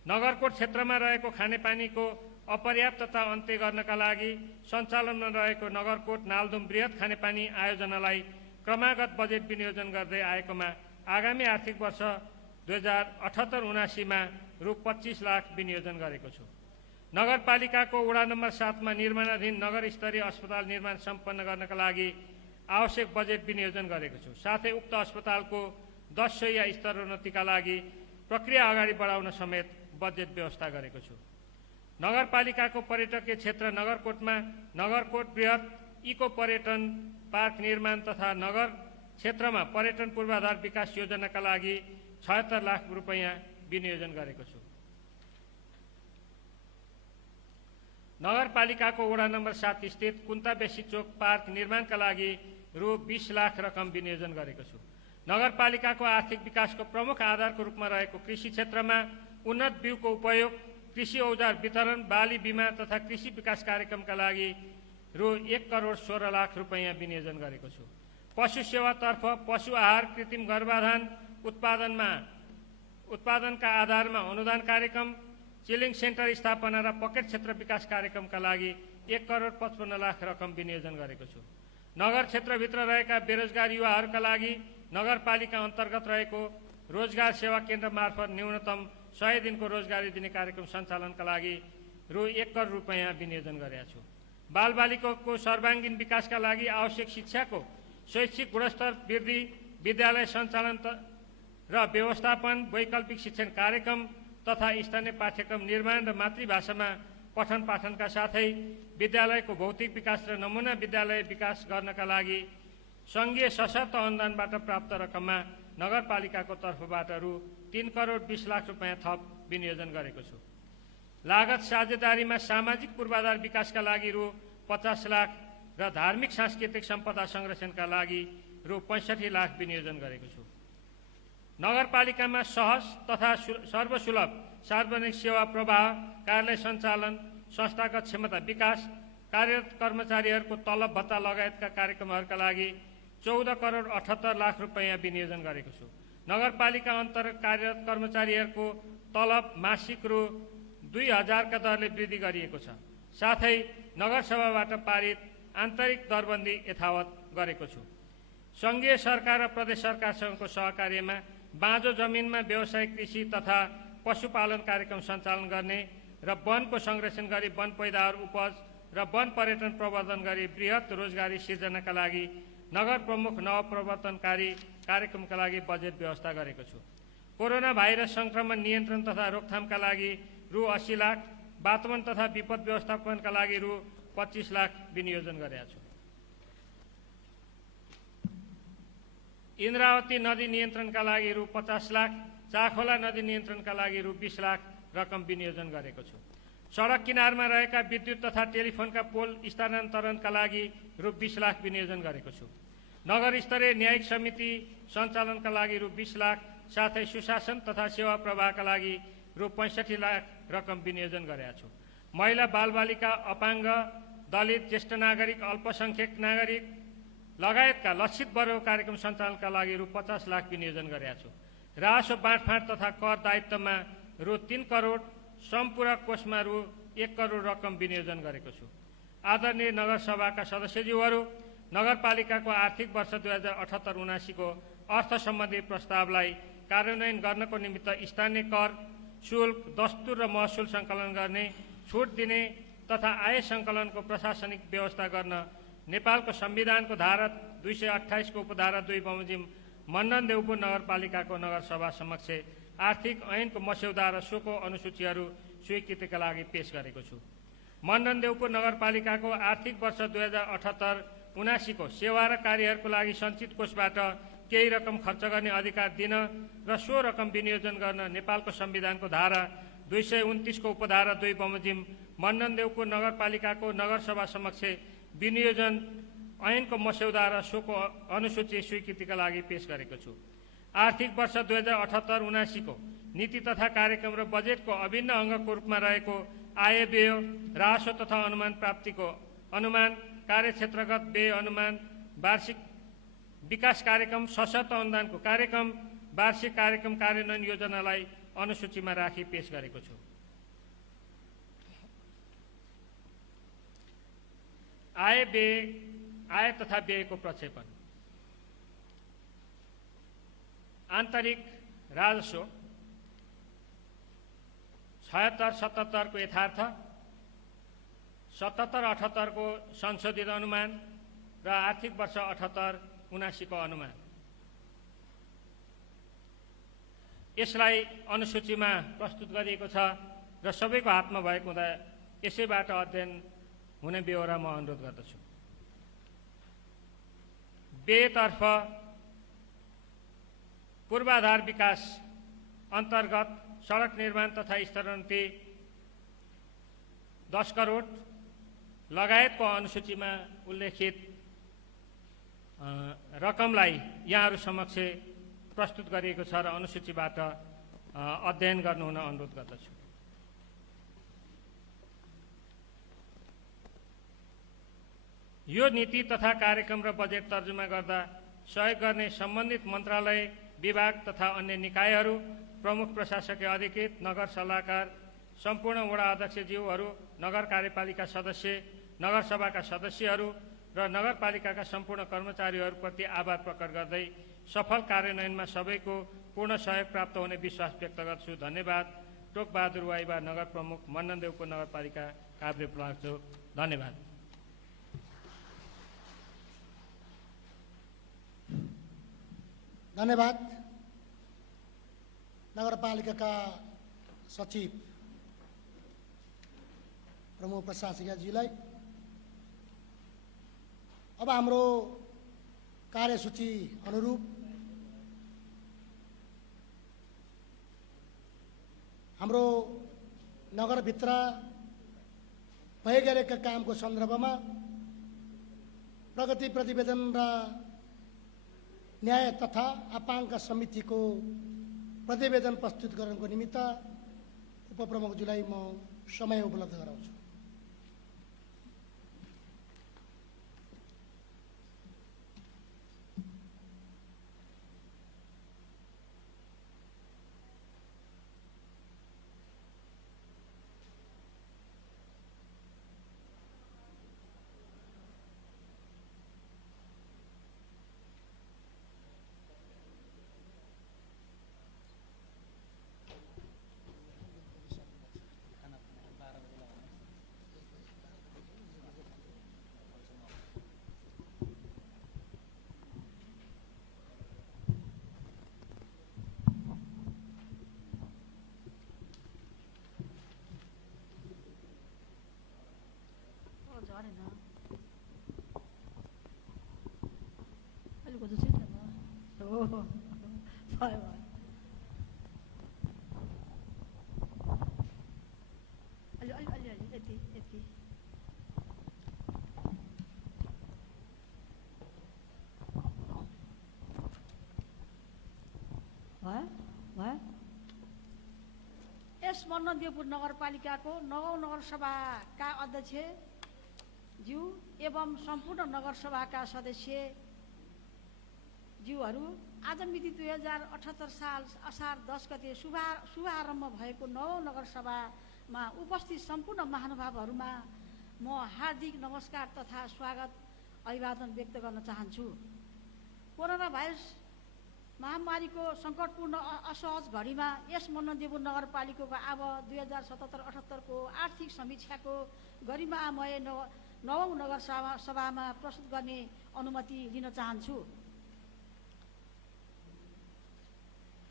नगरकोट क्षेत्रमा रहेको खानेपानीको अपर्याप्तता अन्त्य गर्नका लागि सञ्चालनमा रहेको नगरकोट नालदुम बृहत खानेपानी आयोजनालाई क्रमागत बजेट विनियोजन गर्दै आएकोमा आगामी आर्थिक वर्ष 2078-79 मा रु 25 लाख विनियोजन गरेको छु। नगरपालिकाको वडा नम्बर 7 मा निर्माणाधीन नगर स्तरीय अस्पताल निर्माण सम्पन्न गर्नका लागि आवश्यक बजेट विनियोजन गरेको छु। साथै उक्त अस्पतालको 10 शैय्या स्तरोन्नतिका लागि प्रक्रिया अगाडि बढाउन समेत बजेट व्यवस्था गरेको छु। नगरपालिकाको पर्यटकीय क्षेत्र नगरकोटमा नगरकोट बृहत इको पर्यटन पार्क निर्माण तथा नगर क्षेत्रमा पर्यटन पूर्वाधार विकास योजनाका लागि 76 लाख रुपैयाँ विनियोजन गरेको छु। नगरपालिकाको वडा नम्बर 7 स्थित कुन्ता बेसी चोक पार्क निर्माणका लागि रु 20 लाख रकम विनियोजन गरेको छु। नगरपालिकाको आर्थिक विकासको प्रमुख आधारको रूपमा रहेको कृषि क्षेत्रमा उन्नत बिउको उपयोग, कृषि औजार वितरण, बाली बिमा तथा कृषि विकास कार्यक्रमका लागि रु 1 करोड 16 लाख रुपैयाँ विनियोजन गरेको छु। पशु सेवातर्फ पशु आहार, कृत्रिम गर्भाधान उत्पादनका आधारमा अनुदान कार्यक्रम, चिलिङ सेन्टर स्थापना र पकेट क्षेत्र विकास कार्यक्रमका लागि 1 करोड 55 लाख रकम विनियोजन गरेको छु। नगर क्षेत्रभित्र रहेका बेरोजगार युवाहरूका लागि नगरपालिका अन्तर्गत रहेको रोजगार सेवा केन्द्र मार्फत न्यूनतम 100 दिनको रोजगारी दिने कार्यक्रम सञ्चालनका लागि रु 1 करोड रुपैयाँ विनियोजन गरेको छु। बालबालिकाको सर्वाङ्गीन विकासका लागि आवश्यक शिक्षाको शैक्षिक गुणस्तर वृद्धि, विद्यालय सञ्चालन र व्यवस्थापन, वैकल्पिक शिक्षण कार्यक्रम तथा स्थानीय पाठ्यक्रम निर्माण र मातृभाषामा पठन पाठनका साथै विद्यालयको भौतिक विकास र नमुना विद्यालय विकास गर्नका लागि सङ्घीय सशर्त अनुदानबाट प्राप्त रकममा नगरपालिकाको तर्फबाट रु 3 करोड 20 लाख रुपैयाँ थप विनियोजन गरेको छु। लागत साझेदारीमा सामाजिक पूर्वाधार विकासका लागि रु 50 लाख र धार्मिक सांस्कृतिक सम्पदा संरक्षणका लागि रु 65 लाख विनियोजन गरेको छु। नगरपालिकामा सहज तथा सर्वसुलभ सार्वजनिक सेवा प्रवाह, कार्यालय सञ्चालन, संस्थागत क्षमता विकास, कार्यरत कर्मचारीहरूको तलब भत्ता लगायतका कार्यक्रमहरूका लागि 14 करोड 78 लाख रुपैयाँ विनियोजन गरेको छु। नगरपालिका अन्तर्गत कार्यरत कर्मचारीहरूको तलब मासिक रु 2000 का दरले वृद्धि गरिएको छ। साथै नगरसभाबाट पारित आन्तरिक दरबन्दी यथावत गरेको छु। सङ्घीय सरकार र प्रदेश सरकारसँगको सहकार्यमा बाँझो जमिनमा व्यावसायिक कृषि तथा पशुपालन कार्यक्रम सञ्चालन गर्ने र वनको संरक्षण गरी वन पैदावार उपज र वन पर्यटन प्रवर्धन गरी बृहत रोजगारी सिर्जनाका लागि नगर प्रमुख नवप्रवर्तनकारी कार्यक्रमका लागि बजेट व्यवस्था गरेको छु। कोरोना भाइरस संक्रमण नियन्त्रण तथा रोकथामका लागि रु 80 लाख, वातावरण तथा विपद व्यवस्थापनका लागि रु 25 लाख विनियोजन गरेको छु। इन्द्रावती नदी नियन्त्रणका लागि रु 50 लाख, चाखोला नदी नियन्त्रणका लागि रु 20 लाख रकम विनियोजन गरेको छु। सडक किनारमा रहेका विद्युत तथा टेलिफोनका पोल स्थानान्तरणका लागि रु 20 लाख विनियोजन गरेको छु। नगर स्तरीय न्यायिक समिति सञ्चालनका लागि रु 20 लाख साथै सुशासन तथा सेवा प्रवाहका लागि रु 65 लाख रकम विनियोजन गरेका छु। महिला बालबालिका, अपाङ्ग, दलित, ज्येष्ठ नागरिक, अल्पसंख्यक नागरिक लगायतका लक्षित वर्ग कार्यक्रम सञ्चालनका लागि रु 50 लाख विनियोजन गरेका छु। राजस्व बाँडफाँड तथा कर दायित्वमा रु 3 करोड, सम्पूरक कोषमा रु 1 करोड रकम विनियोजन गरेको छु। आदरणीय नगरसभाका सदस्यज्यूहरू, नगरपालिकाको आर्थिक वर्ष 2078-79 को अर्थ सम्बन्धी प्रस्तावलाई कार्यान्वयन गर्नको निमित्त स्थानीय कर, शुल्क, दस्तुर र महसुल सङ्कलन गर्ने, छुट दिने तथा आय सङ्कलनको प्रशासनिक व्यवस्था गर्न नेपालको संविधानको धारा 228 को उपधारा 2 बमोजिम मण्डन देउपुर नगरपालिकाको नगरसभा समक्ष आर्थिक ऐनको मस्यौदा र सोको अनुसूचीहरू स्वीकृतिका लागि पेश गरेको छु। मण्डन देउपुर नगरपालिकाको आर्थिक वर्ष 2078-79 को सेवा र कार्यहरूको लागि सञ्चित कोषबाट केही रकम खर्च गर्ने अधिकार दिन र सो रकम विनियोजन गर्न नेपालको संविधानको धारा 229 को उपधारा 2 बमोजिम मण्डन देउपुर नगरपालिकाको नगरसभा समक्ष विनियोजन ऐनको मस्यौदा र सोको अनुसूची स्वीकृतिका लागि पेश गरेको छु। आर्थिक वर्ष 2078-79 को नीति तथा कार्यक्रम र बजेटको अभिन्न अङ्गको रूपमा रहेको आय व्यय, राजस्व तथा अनुमान प्राप्तिको अनुमान, कार्यक्षेत्रगत व्यय अनुमान, वार्षिक विकास कार्यक्रम, सशर्त अनुदानको कार्यक्रम, वार्षिक कार्यक्रम कार्यान्वयन योजनालाई अनुसूचीमा राखी पेश गरेको छु। आय तथा व्ययको प्रक्षेपण। आन्तरिक राजस्व 76-77 को यथार्थ, 77-78 को संशोधित अनुमान र आर्थिक वर्ष 78-79 को अनुमान। यसलाई अनुसूचीमा प्रस्तुत गरिएको छ र सबैको हातमा भएको हुँदा यसैबाट अध्ययन हुने बेहोरा म अनुरोध गर्दछु। व्ययतर्फ पूर्वाधार विकास अन्तर्गत सडक निर्माण तथा स्तरोन्नति 10 करोड लगायतको अनुसूचीमा उल्लेखित रकमलाई यहाँहरू समक्ष प्रस्तुत गरिएको छ र अनुसूचीबाट अध्ययन गर्नुहुन अनुरोध गर्दछु। यो नीति तथा कार्यक्रम र बजेट तर्जुमा गर्दा सहयोग गर्ने सम्बन्धित मन्त्रालय, विभाग तथा अन्य निकायहरू, प्रमुख प्रशासकीय अधिकृत, नगर सल्लाहकार, सम्पूर्ण वडा अध्यक्षज्यूहरू, नगर कार्यपालिका सदस्य, नगरसभाका सदस्यहरू र नगरपालिकाका सम्पूर्ण कर्मचारीहरूप्रति आभार प्रकट गर्दै सफल कार्यान्वयनमा सबैको पूर्ण सहयोग प्राप्त हुने विश्वास व्यक्त गर्छु। धन्यवाद। टोकबहादुर वाइबा, नगर प्रमुख, मण्डन देउपुर नगरपालिका, काभ्रे प्लाक्चोक। धन्यवाद। धन्यवाद। नगरपालिकाका सचिव प्रमुख प्रशासकीयजीलाई। अब हाम्रो कार्यसूची अनुरूप हाम्रो नगरभित्र भइरहेका कामको सन्दर्भमा प्रगति प्रतिवेदन र न्याय तथा अपाङ्ग समितिको प्रतिवेदन प्रस्तुत गर्नको निमित्त उपप्रमुखज्यूलाई म समय उपलब्ध गराउँछु। What? यस मन्नदेवपुर नगरपालिकाको 9औं नगरसभाका अध्यक्ष ज्यू एवं सम्पूर्ण नगरसभाका सदस्य ज्यूहरू आज मिति 2078 साल असार 10 गते शुभारम्भ भएको 9औं नगरसभामा उपस्थित सम्पूर्ण महानुभावहरूमा म हार्दिक नमस्कार तथा स्वागत अभिवादन व्यक्त गर्न चाहन्छु। कोरोना भाइरस महामारीको सङ्कटपूर्ण असहज घडीमा यस मन्नदेवपुर नगरपालिकाको अब 2077-78 को आर्थिक समीक्षाको गरिमामय 9औं नगरसभामा प्रस्तुत गर्ने अनुमति लिन चाहन्छु।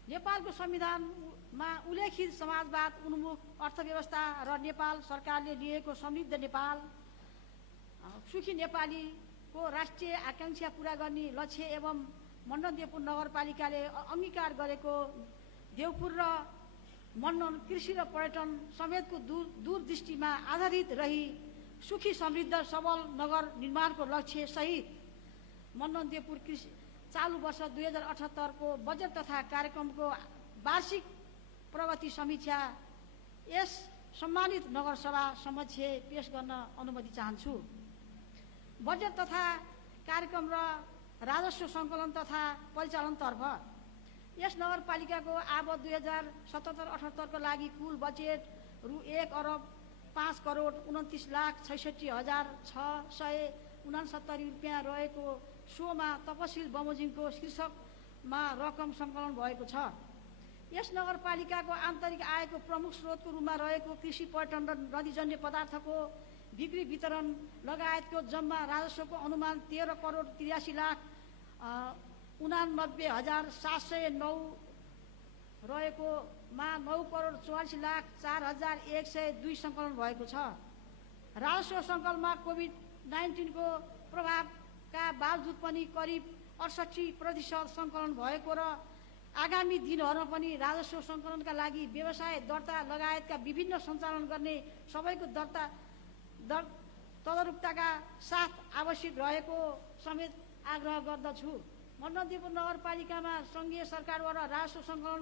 नेपालको संविधानमा उल्लेखित समाजवाद उन्मुख अर्थव्यवस्था र नेपाल सरकारले लिएको समृद्ध नेपाल सुखी नेपालीको राष्ट्रिय आकांक्षा पूरा गर्ने लक्ष्य एवं मन्नदेवपुर नगरपालिकाले अङ्गीकार गरेको देवपुर र मन्नन कृषि र पर्यटन समेतको दूरदृष्टिमा आधारित रही सुखी समृद्ध सबल नगर निर्माणको लक्ष्य सहित मन्नदेवपुर कृषि चालु वर्ष 2078 को बजेट तथा कार्यक्रमको वार्षिक प्रगति समीक्षा यस सम्मानित नगरसभा समक्ष पेश गर्न अनुमति चाहन्छु। बजेट तथा कार्यक्रम र राजस्व सङ्कलन तथा परिचालनतर्फ यस नगरपालिकाको अब 2077-78 को लागि कुल बजेट रु 1,05,29,66,669 रुपियाँ रहेको सोमा तपसिल बमोजिमको शीर्षकमा रकम सङ्कलन भएको छ। यस नगरपालिकाको आन्तरिक आयको प्रमुख स्रोतको रूपमा रहेको कृषि पर्यटन र नदीजन्य पदार्थको बिक्री वितरण लगायतको जम्मा राजस्वको अनुमान 13,83,89,709 रहेकोमा 9,44,04,102 सङ्कलन भएको छ। राजस्व सङ्कलनमा कोभिड-19 को प्रभावका बावजुद पनि करिब 68% सङ्कलन भएको र आगामी दिनहरूमा पनि राजस्व सङ्कलनका लागि व्यवसाय दर्ता लगायतका विभिन्न सञ्चालन गर्ने सबैको तदारुकताका साथ आवश्यक रहेको समेत आग्रह गर्दछु। मन्नदेवपुर नगरपालिकामा सङ्घीय सरकारबाट राजस्व सङ्कलन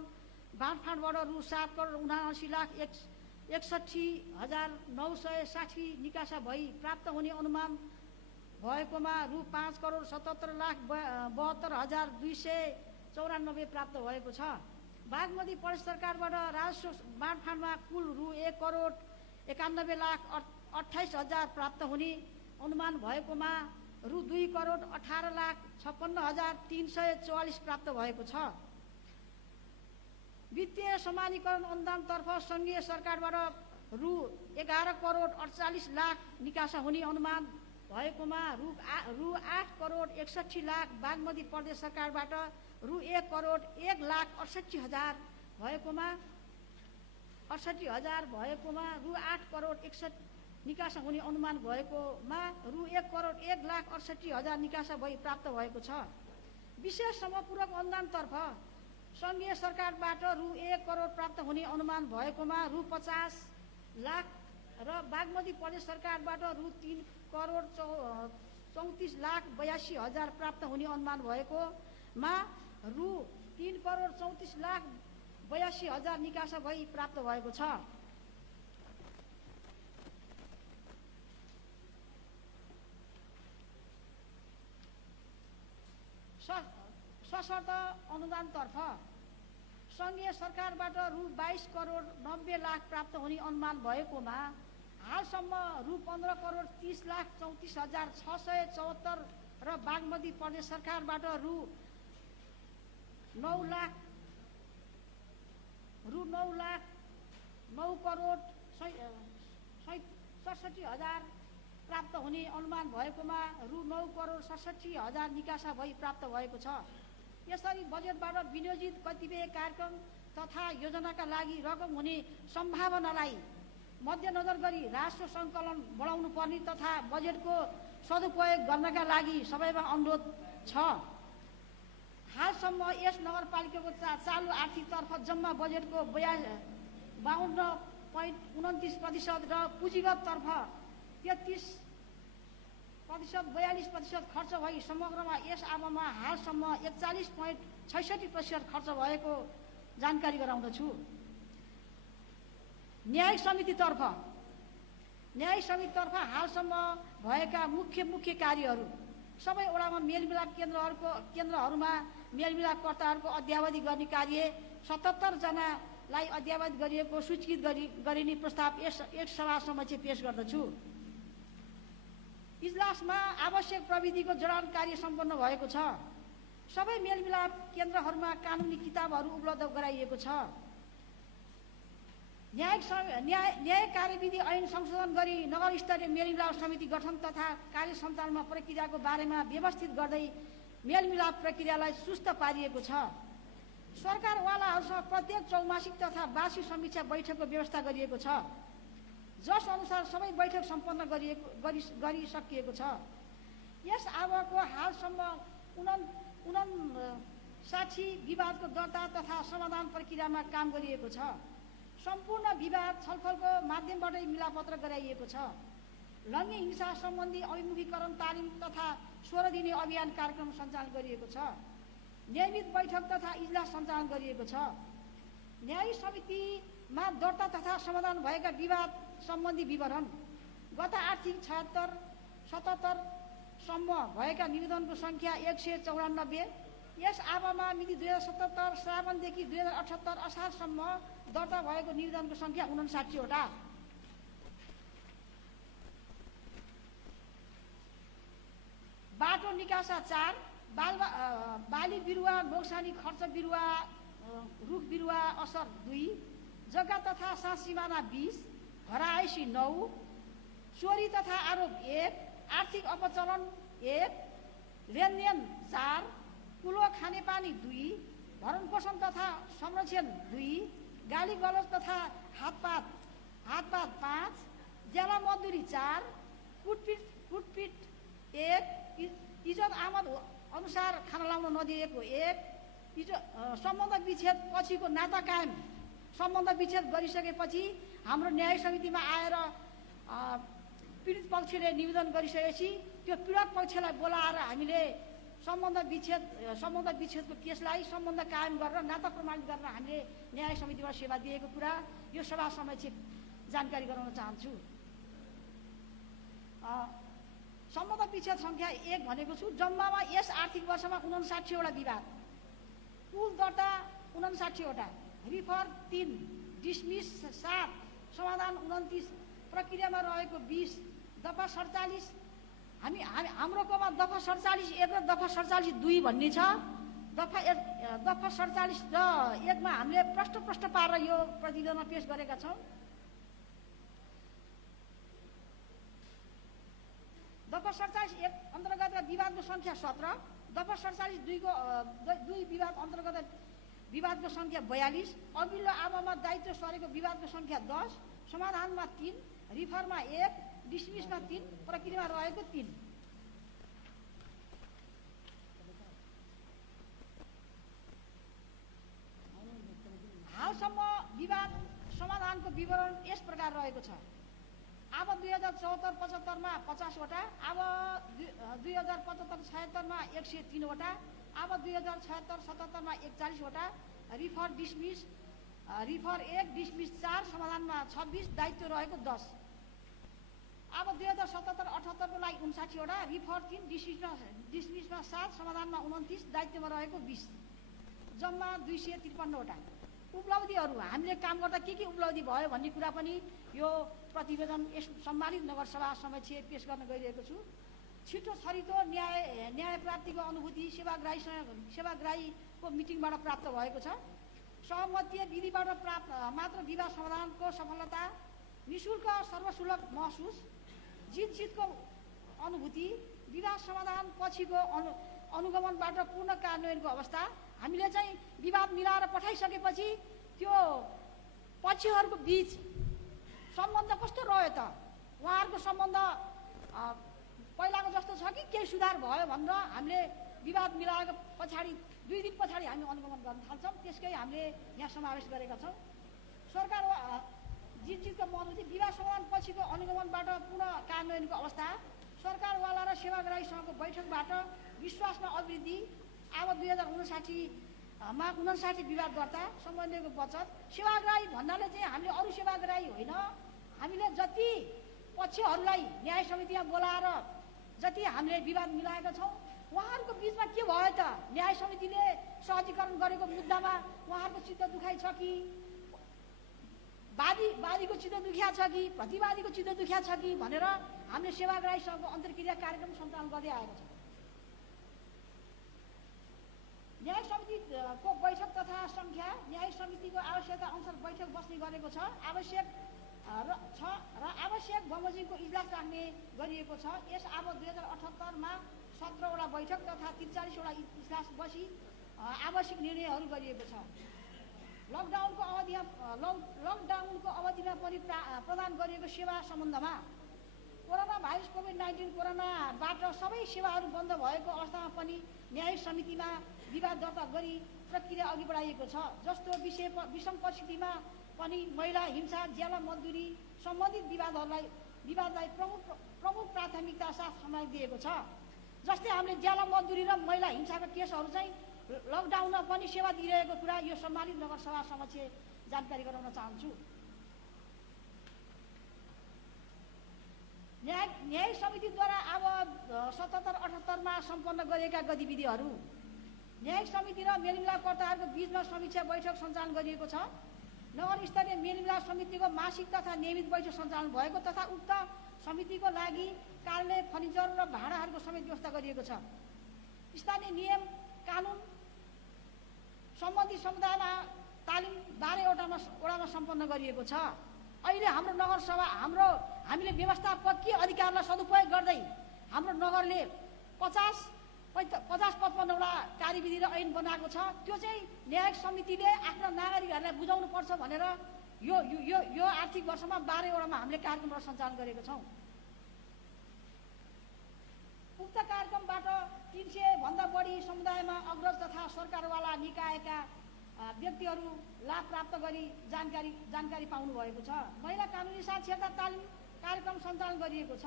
बाँडफाँडबाट रु 7,79,61,960 निकासा भई प्राप्त हुने अनुमान भएकोमा रु 5,77,72,294 प्राप्त भएको छ। बागमती प्रदेश सरकारबाट राजस्व बाँडफाँडमा कुल रु 1,91,28,000 प्राप्त हुने अनुमान भएकोमा रु 2,18,56,344 प्राप्त भएको छ। वित्तीय समानीकरण अनुदानतर्फ सङ्घीय सरकारबाट रु 11,48,00,000 निकासा हुने अनुमान भएकोमा रु 8,61,00,000 बागमती प्रदेश सरकारबाट रु 1,01,68,000 भएकोमा रु 8,61,00,000 निकासा हुने अनुमान भएकोमा रु 1,01,68,000 निकासा भई प्राप्त भएको छ। विशेष समपूरक अनुदानतर्फ सङ्घीय सरकारबाट रु 1 करोड प्राप्त हुने अनुमान भएकोमा रु 50 लाख र बागमती प्रदेश सरकारबाट रु 3,34,82,000 प्राप्त हुने अनुमान भएकोमा रु 3,34,82,000 निकासा भई प्राप्त भएको छ। सशर्त अनुदानतर्फ सङ्घीय सरकारबाट रु 22,90,00,000 प्राप्त हुने अनुमान भएकोमा हालसम्म रु 15,30,34,674 र बागमती प्रदेश सरकारबाट रु 9,09,67,000 प्राप्त हुने अनुमान भएकोमा रु 9,67,000 निकासा भई प्राप्त भएको छ। यसरी बजेटबाट विनियोजित कतिपय कार्यक्रम तथा योजनाका लागि रकम हुने सम्भावनालाई मध्यनजर गरी राजस्व सङ्कलन बढाउनु पर्ने तथा बजेटको सदुपयोग गर्नका लागि सबैमा अनुरोध छ। हालसम्म यस नगरपालिकाको चालु आर्थिकतर्फ जम्मा बजेटको 52.29% र पुँजीगततर्फ 33% खर्च भई समग्रमा यस आवमा हालसम्म 41.66% खर्च भएको जानकारी गराउँदछु। न्यायिक समितितर्फ हालसम्म भएका मुख्य कार्यहरू सबै वडामा मेलमिलाप केन्द्रहरूमा मेलमिलापकर्ताहरूको अद्यावधि गर्ने कार्य 77 जनालाई अद्यावधि गरिएको सूचीकृत गरिने प्रस्ताव एक सभा समक्ष पेश गर्दछु। इजलासमा आवश्यक प्रविधिको जडान कार्य सम्पन्न भएको छ। सबै मेलमिलाप केन्द्रहरूमा कानुनी किताबहरू उपलब्ध गराइएको छ। न्याय कार्यविधि ऐन संशोधन गरी नगर स्तरीय मेलमिलाप समिति गठन तथा कार्य सञ्चालनमा प्रक्रियाको बारेमा व्यवस्थित गर्दै मेलमिलाप प्रक्रियालाई सुस्त पारिएको छ। सरकारवालाहरूसँग प्रत्येक चौमासिक तथा वार्षिक समीक्षा बैठकको व्यवस्था गरिएको छ, जस अनुसार सबै बैठक सम्पन्न गरिसकिएको छ। यस आवको हालसम्म 59 विवादको दर्ता तथा समाधान प्रक्रियामा काम गरिएको छ। सम्पूर्ण विवाद छलफलको माध्यमबाटै मिलापत्र गराइएको छ। लैङ्गिक हिंसा सम्बन्धी अभिमुखीकरण तालिम तथा 16 दिने अभियान कार्यक्रम सञ्चालन गरिएको छ। नियमित बैठक तथा इजलास सञ्चालन गरिएको छ। न्यायिक समितिमा दर्ता तथा समाधान भएका विवाद सम्बन्धी विवरण गत आर्थिक 76-77 सम्म भएका निवेदनको सङ्ख्या 194। यस आवमा मिति 2077 श्रावणदेखि 2078 असारसम्म दर्ता भएको निवेदनको सङ्ख्या 59 वटा। बाटो निकासा 4, बाली बिरुवा नोक्सानी खर्च बिरुवा रुख बिरुवा असर 2, जग्गा तथा साँझ सिमाना 20, घरायसी 9, चोरी तथा आरोप 1, आर्थिक अपचलन 1, लेनदेन 4, कुलो खानेपानी 2, भरणपोषण तथा संरक्षण 2, गाली गलौज तथा हातपात 5, ज्याला मजदुरी 4, कुटपिट 1, इज्जत आमद अनुसार खाना लाउन नदिएको 1, सम्बन्ध विच्छेद पछिको नाता कायम सम्बन्ध विच्छेद गरिसकेपछि हाम्रो न्याय समितिमा आएर पीडित पक्षले निवेदन गरिसकेपछि त्यो पीडक पक्षलाई बोलाएर हामीले सम्बन्ध विच्छेदको केसलाई सम्बन्ध कायम गरेर नाता प्रमाणित गरेर हामीले न्याय समितिबाट सेवा दिएको कुरा यो सभा समक्ष जानकारी गराउन चाहन्छु। सम्बन्ध विच्छेद सङ्ख्या 1 भनेको छु। जम्मामा यस आर्थिक वर्षमा 59 वटा विवाद, कुल दर्ता 59 वटा, रिफर 3, डिसमिस 7, समाधान 29, प्रक्रियामा रहेको 20, दफा 47 हाम्रोकोमा दफा 47(1) र दफा 47(2) भन्ने छ। दफा 47 र 1 मा हामीले प्रष्ट पारेर यो प्रतिवेदनमा पेश गरेका छौँ। दफा 47(1) अन्तर्गत विवादको सङ्ख्या 17, दफा 47(2) को 2 विवाद अन्तर्गत विवादको सङ्ख्या 42, अघिल्लो आवमा दायित्व सरेको विवादको सङ्ख्या 10, समाधानमा 3, रिफरमा 1, डिसमिसमा 3, प्रक्रियामा रहेको 3। हालसम्म विवाद समाधानको विवरण यस प्रकार रहेको छ। अब 2074-75 मा 50 वटा, अब 2075-76 मा 103 वटा, अब 2076-77 मा 41 वटा, रिफर 1, डिसमिस 4, समाधानमा 26, दायित्व रहेको 10। अब 2077-78 को लागि 59 वटा, रिफर 3, डिसमिसमा 7, समाधानमा 29, दायित्वमा रहेको 20। जम्मा 253 वटा। उपलब्धिहरू हामीले काम गर्दा के उपलब्धि भयो भन्ने कुरा पनि यो प्रतिवेदन यस सम्मानित नगरसभा समक्ष पेश गर्न गइरहेको छु। छिटो छरितो न्याय प्राप्तिको अनुभूति सेवाग्राहीको मिटिङबाट प्राप्त भएको छ। सहमतीय विधिबाट प्राप्त मात्र विवाद समाधानको सफलता, निःशुल्क सर्वसुलभ महसुस, जितको अनुभूति, विवाद समाधान पछिको अनुगमनबाट पूर्ण कार्यान्वयनको अवस्था। हामीले चाहिँ विवाद मिलाएर पठाइसकेपछि त्यो पक्षहरूको बीच सम्बन्ध कस्तो रह्यो त, उहाँहरूको सम्बन्ध पहिलाको जस्तो छ कि केही सुधार भयो भनेर हामीले विवाद मिलाएको पछाडि 2 दिन पछाडि हामी अनुगमन गर्न थाल्छौँ। त्यसकै हामीले यहाँ समावेश गरेका छौँ। सरकार जितको महत्त्व विवाद समाधान पछिको अनुगमनबाट पूर्ण कार्यान्वयनको अवस्था, सरकारवाला र सेवाग्राहीसँगको बैठकबाट विश्वासमा अभिवृद्धि। अब 2059 मा 59 विवाद दर्ता सम्बन्धीको बचत सेवाग्राही भन्नाले चाहिँ हामीले अरू सेवाग्राही होइन, हामीले जति पक्षहरूलाई न्याय समितिमा बोलाएर जति हामीले विवाद मिलाएका छौँ उहाँहरूको बिचमा के भयो त? न्याय समितिले सहजीकरण गरेको मुद्दामा उहाँहरूको चित्त दुखाइ छ कि वादीको चित्त दुखिया छ कि प्रतिवादीको चित्त दुखिया छ कि भनेर हामीले सेवाग्राहीसँगको अन्तर्क्रिया कार्यक्रम सञ्चालन गर्दै आएको छ। न्याय समितिको बैठक तथा सङ्ख्या न्याय समितिको आवश्यकता अनुसार बैठक बस्ने गरेको छ। आवश्यक बमोजिमको इजलास राख्ने गरिएको छ। यस अब 2078मा 17वटा बैठक तथा 43वटा इजलास बसी आवश्यक निर्णयहरू गरिएको छ। लकडाउनको अवधिमा पनि प्रदान गरिएको सेवा सम्बन्धमा कोरोना भाइरस कोभिड-19 कोरोनाबाट सबै सेवाहरू बन्द भएको अवस्थामा पनि न्याय समितिमा विवाद दर्ता गरी प्रक्रिया अघि बढाइएको छ। जस्तो विषम परिस्थितिमा पनि महिला हिंसा, ज्याला मजदुरी सम्बन्धित विवादलाई प्रमुख प्राथमिकता साथ सम्हालिदिएको छ। जस्तै हामीले ज्याला मजदुरी र महिला हिंसाका केसहरू चाहिँ लकडाउनमा पनि सेवा दिइरहेको कुरा यो सम्मानित नगरसभा समक्ष जानकारी गराउन चाहन्छु। न्याय समितिद्वारा अब 77-78मा सम्पन्न गरिएका गतिविधिहरू न्याय समिति र मेलमिलापकर्ताहरूको बीचमा समीक्षा बैठक सञ्चालन गरिएको छ। नगर स्तरीय मेलमिलाप समितिको मासिक तथा नियमित बैठक सञ्चालन भएको तथा उक्त समितिको लागि कार्यालय, फर्निचर र भाडाहरूको समेत व्यवस्था गरिएको छ। स्थानीय नियम कानुन सम्बन्धी समुदायमा तालिम 12वटामा सम्पन्न गरिएको छ। अहिले हाम्रो नगरसभा हामीले व्यवस्थापकीय अधिकारलाई सदुपयोग गर्दै हाम्रो नगरले 50-55वटा कार्यविधि र ऐन बनाएको छ। त्यो चाहिँ न्यायिक समितिले आफ्ना नागरिकहरूलाई बुझाउनु पर्छ भनेर यो आर्थिक वर्षमा 12वटामा हामीले कार्यक्रमहरू सञ्चालन गरेका छौँ। उक्त कार्यक्रमबाट 300भन्दा बढी समुदायमा अग्रज तथा सरकारवाला निकायका व्यक्तिहरू लाभ प्राप्त गरी जानकारी पाउनु भएको छ। महिला कानुनी साक्षरता तालिम कार्यक्रम सञ्चालन गरिएको छ,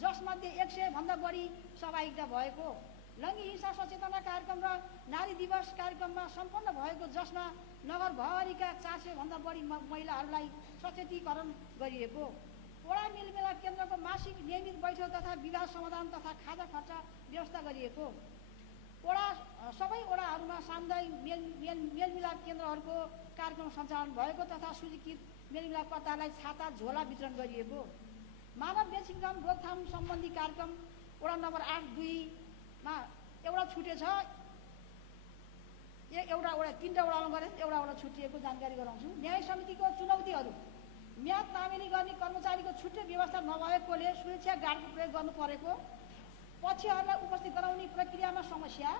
जसमध्ये 100भन्दा बढी सहभागिता भएको। लैङ्गिक हिंसा सचेतना कार्यक्रम र नारी दिवस कार्यक्रममा सम्पन्न भएको, जसमा नगरभरिका 400भन्दा बढी महिलाहरूलाई सचेतीकरण गरिएको। वडा मेलमिलाप केन्द्रको मासिक नियमित बैठक तथा विवाद समाधान तथा खाजा खर्च व्यवस्था गरिएको। सबै वडाहरूमा सामुदायिक मेलमिलाप केन्द्रहरूको कार्यक्रम सञ्चालन भएको तथा सूचीकृत मेलमिलापकर्तालाई छाता झोला वितरण गरिएको। मानव बेचिकन रोकथाम सम्बन्धी कार्यक्रम वडा नम्बर 8-2मा एउटा छुटेछ, तीनवटा वडामा गरे, एउटा वडा छुटिएको जानकारी गराउँछु। न्याय समितिको चुनौतीहरू म्याद तामेली गर्ने कर्मचारीको छुट्टै व्यवस्था नभएकोले सुरक्षा गार्डको प्रयोग गर्नु परेको, पक्षहरूलाई उपस्थित गराउने प्रक्रियामा समस्या,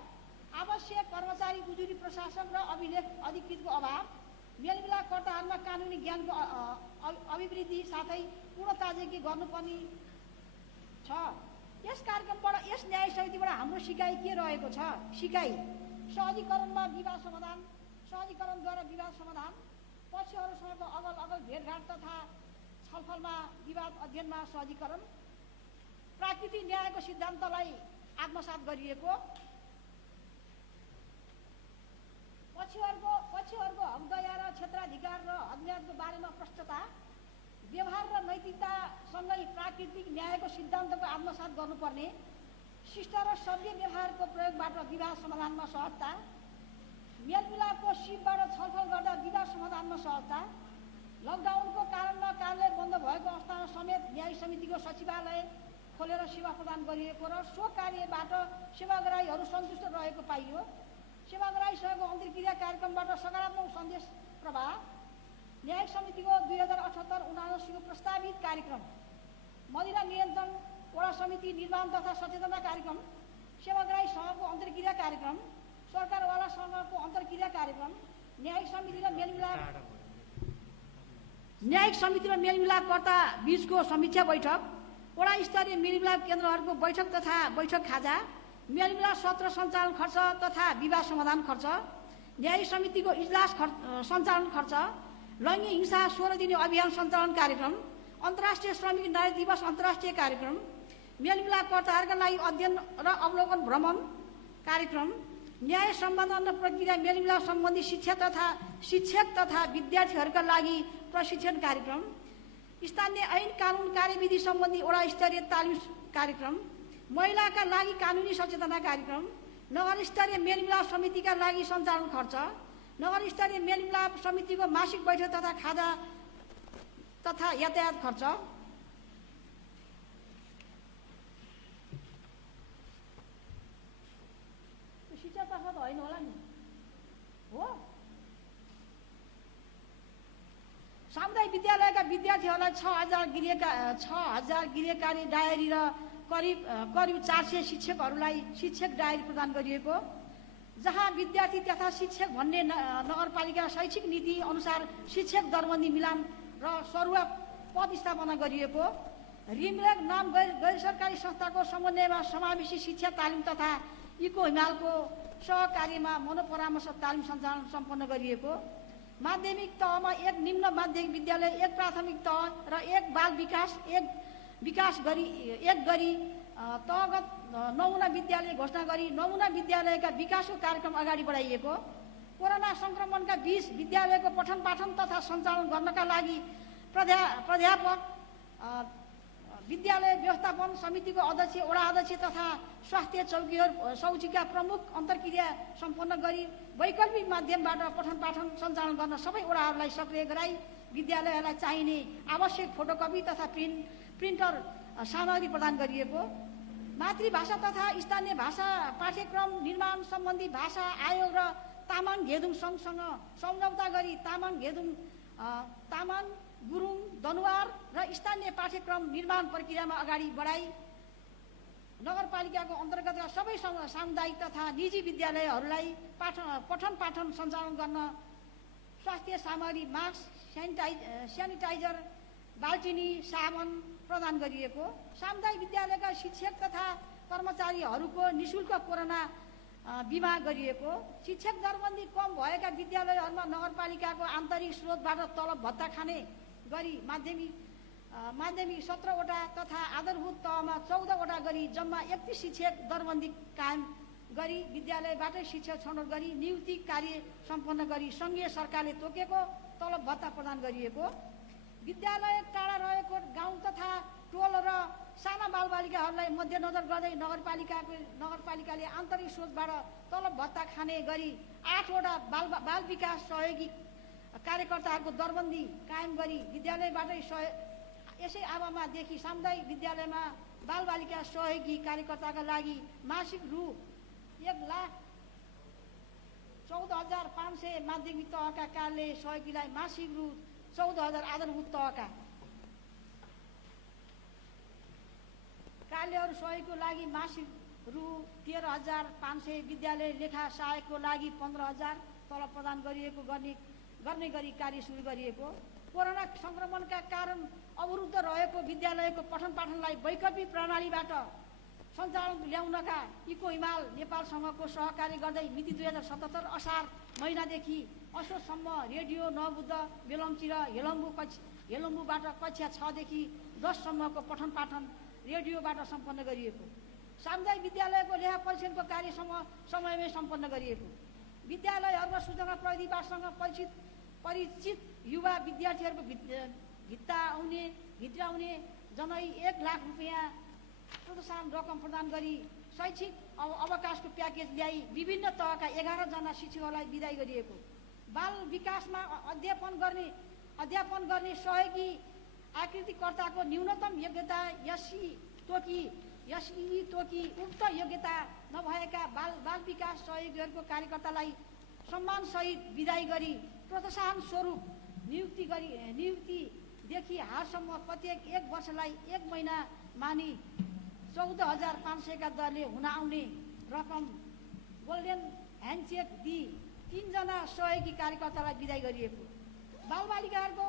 आवश्यक कर्मचारी उजुरी प्रशासक र अभिलेख अधिकृतको अभाव, मेलमिलापकर्ताहरूमा कानुनी ज्ञानको अभिवृद्धि साथै पूर्ण ताजगी गर्नुपर्ने छ। यस कार्यक्रमबाट यस न्याय समितिबाट हाम्रो सिकाइ के रहेको छ? सिकाइ सहजीकरणमा विवाद समाधान, सहजीकरणद्वारा विवाद समाधान, पक्षहरूसँगको अगल भेटघाट तथा छलफलमा विवाद अध्ययनमा सहजीकरण, प्राकृतिक न्यायको सिद्धान्तलाई आत्मसात गरिएको, पक्षहरूको हकदया र क्षेत्राधिकार र हकम्यादको बारेमा प्रष्टता, व्यवहार र नैतिकतासँगै प्राकृतिक न्यायको सिद्धान्तको आत्मसात गर्नुपर्ने, शिष्ट र सभ्य व्यवहारको प्रयोगबाट विवाद समाधानमा सहजता, मेलमिलापको सिपबाट छलफल गर्दा विवाद समाधानमा सहजता, लकडाउनको कारणमा कार्यालय बन्द भएको अवस्थामा समेत न्याय समितिको सचिवालय खोलेर सेवा प्रदान गरिएको र सो कार्यबाट सेवाग्राहीहरू सन्तुष्ट रहेको पाइयो। सेवाग्राहीसँगको अन्तर्क्रिया कार्यक्रमबाट सकारात्मक सन्देश प्रभाव। न्यायिक समितिको 2078-79को प्रस्तावित कार्यक्रम मदिरा नियन्त्रण वडा समिति निर्माण तथा सचेतना कार्यक्रम, सेवाग्राहीसँगको अन्तर्क्रिया कार्यक्रम, सरकारवालासँगको अन्तर्क्रिया कार्यक्रम, न्यायिक समिति र मेलमिलापकर्ता बीचको समीक्षा बैठक, वडा स्तरीय मेलमिलाप केन्द्रहरूको बैठक तथा बैठक खाजा, मेलमिलाप सत्र सञ्चालन खर्च तथा विवाद समाधान खर्च, न्यायिक समितिको इजलास सञ्चालन खर्च, लैङ्गिक हिंसा 16 दिने अभियान सञ्चालन कार्यक्रम, अन्तर्राष्ट्रिय श्रमिक नारी दिवस अन्तर्राष्ट्रिय कार्यक्रम, मेलमिलापकर्ताहरूका लागि अध्ययन र अवलोकन भ्रमण कार्यक्रम, न्याय सम्बन्धन र प्रक्रिया मेलमिलाप सम्बन्धी शिक्षक तथा विद्यार्थीहरूका लागि प्रशिक्षण कार्यक्रम, स्थानीय ऐन कानुन कार्यविधि सम्बन्धी वडा स्तरीय तालिम कार्यक्रम, महिलाका लागि कानुनी सचेतना कार्यक्रम, नगर स्तरीय मेलमिलाप समितिका लागि सञ्चालन खर्च, नगर स्तरीय मेलमिलाप समितिको मासिक बैठक तथा खाजा तथा यातायात खर्च, शिक्षातर्फ त होइन होला नि हो। सामुदायिक विद्यालयका विद्यार्थीहरूलाई 6,000 गृहकार्य डायरी र करिब 400 शिक्षकहरूलाई शिक्षक डायरी प्रदान गरिएको, जहाँ विद्यार्थी तथा शिक्षक भन्ने नगरपालिका शैक्षिक नीति अनुसार शिक्षक दरबन्दी मिलान र सरुवा पद स्थापना गरिएको, रिमरेक नाम गैर सरकारी संस्थाको समन्वयमा समावेशी शिक्षा तालिम तथा इको हिमालको सहकार्यमा मनोपरामर्श तालिम सञ्चालन सम्पन्न गरिएको, माध्यमिक तहमा 1 निम्न माध्यमिक विद्यालय, 1 प्राथमिक तह र 1 बाल विकास गरी तहगत नमुना विद्यालय घोषणा गरी नमुना विद्यालयका विकासको कार्यक्रम अगाडि बढाइएको, कोरोना संक्रमणका बीच विद्यालयको पठन पाठन तथा सञ्चालन गर्नका लागि प्राध्यापक, विद्यालय व्यवस्थापन समितिको अध्यक्ष, वडा अध्यक्ष तथा स्वास्थ्य चौकीका प्रमुख अन्तर्क्रिया सम्पन्न गरी वैकल्पिक माध्यमबाट पठन पाठन सञ्चालन गर्न सबै वडाहरूलाई सक्रिय गराई विद्यालयहरूलाई चाहिने आवश्यक फोटोकपी तथा प्रिन्टर सामग्री प्रदान गरिएको, मातृभाषा तथा स्थानीय भाषा पाठ्यक्रम निर्माण सम्बन्धी भाषा आयोग र तामाङ घेदुङ सङ्घसँग सम्झौता गरी तामाङ गुरुङ दनुवार र स्थानीय पाठ्यक्रम निर्माण प्रक्रियामा अगाडि बढाई नगरपालिकाको अन्तर्गतका सबै सामुदायिक तथा निजी विद्यालयहरूलाई पठन पाठन सञ्चालन गर्न स्वास्थ्य सामग्री, मास्क, सेनिटाइजर, बाल्टिनी, साबुन प्रदान गरिएको, सामुदायिक विद्यालयका शिक्षक तथा कर्मचारीहरूको निःशुल्क कोरोना बिमा गरिएको, शिक्षक दरबन्दी कम भएका विद्यालयहरूमा नगरपालिकाको आन्तरिक स्रोतबाट तलब भत्ता खाने गरी माध्यमिक 17वटा तथा आधारभूत तहमा 14वटा गरी जम्मा 31 शिक्षक दरबन्दी कायम गरी विद्यालयबाटै शिक्षक छनौट गरी नियुक्ति कार्य सम्पन्न गरी सङ्घीय सरकारले तोकेको तलब भत्ता प्रदान गरिएको, विद्यालय टाढा रहेको गाउँ तथा टोल र साना बालबालिकाहरूलाई मध्यनजर गर्दै नगरपालिकाले आन्तरिक स्रोतबाट तलब भत्ता खाने गरी 8वटा बाल विकास सहयोगी कार्यकर्ताहरूको दरबन्दी कायम गरी विद्यालयबाटै यसै आवामादेखि सामुदायिक विद्यालयमा बालबालिका सहयोगी कार्यकर्ताका लागि मासिक रु 1,14,500 माध्यमिक तहका कार्यालय सहयोगीलाई मासिक रु 14,000 आधारभूत तहका कार्यालयहरू सहयोगको लागि मासिक रु 13,500 विद्यालय लेखा सहायकको लागि 15,000 तलब प्रदान गर्ने गरी कार्य सुरु गरिएको, कोरोना संक्रमणका कारण अवरुद्ध रहेको विद्यालयको पठन पाठनलाई वैकल्पिक प्रणालीबाट सञ्चालन ल्याउनका इको हिमाल नेपालसँगको सहकार्य गर्दै मिति 2077 असार महिनादेखि असोजसम्म रेडियो नवबुद्ध बेलम्ची र हेलम्बुबाट कक्षा 6 देखि 10 सम्मको पठन पाठन रेडियोबाट सम्पन्न गरिएको, सामुदायिक विद्यालयको लेखा परीक्षणको कार्य समयमै सम्पन्न गरिएको, विद्यालयहरूमा सूचना प्रविधिबाट परिचित युवा विद्यार्थीहरूको भित्राउने जनै 1 लाख रुपियाँ प्रोत्साहन रकम प्रदान गरी शैक्षिक अवकाशको प्याकेज ल्याई विभिन्न तहका 11 जना शिक्षकहरूलाई विदाई गरिएको, बाल विकासमा अध्यापन गर्ने सहयोगी आकृतिकर्ताको न्यूनतम योग्यता एसई तोकी उक्त योग्यता नभएका बाल विकास सहयोगीहरूको कार्यकर्तालाई सम्मानसहित विदाई गरी प्रोत्साहन स्वरूप नियुक्तिदेखि हालसम्म प्रत्येक 1 वर्षलाई 1 महिना मानि 14,500 का दरले हुन आउने रकम गोल्डन ह्यान्डचेक दिई 3 जना सहयोगी कार्यकर्तालाई विदाई गरिएको, बालबालिकाहरूको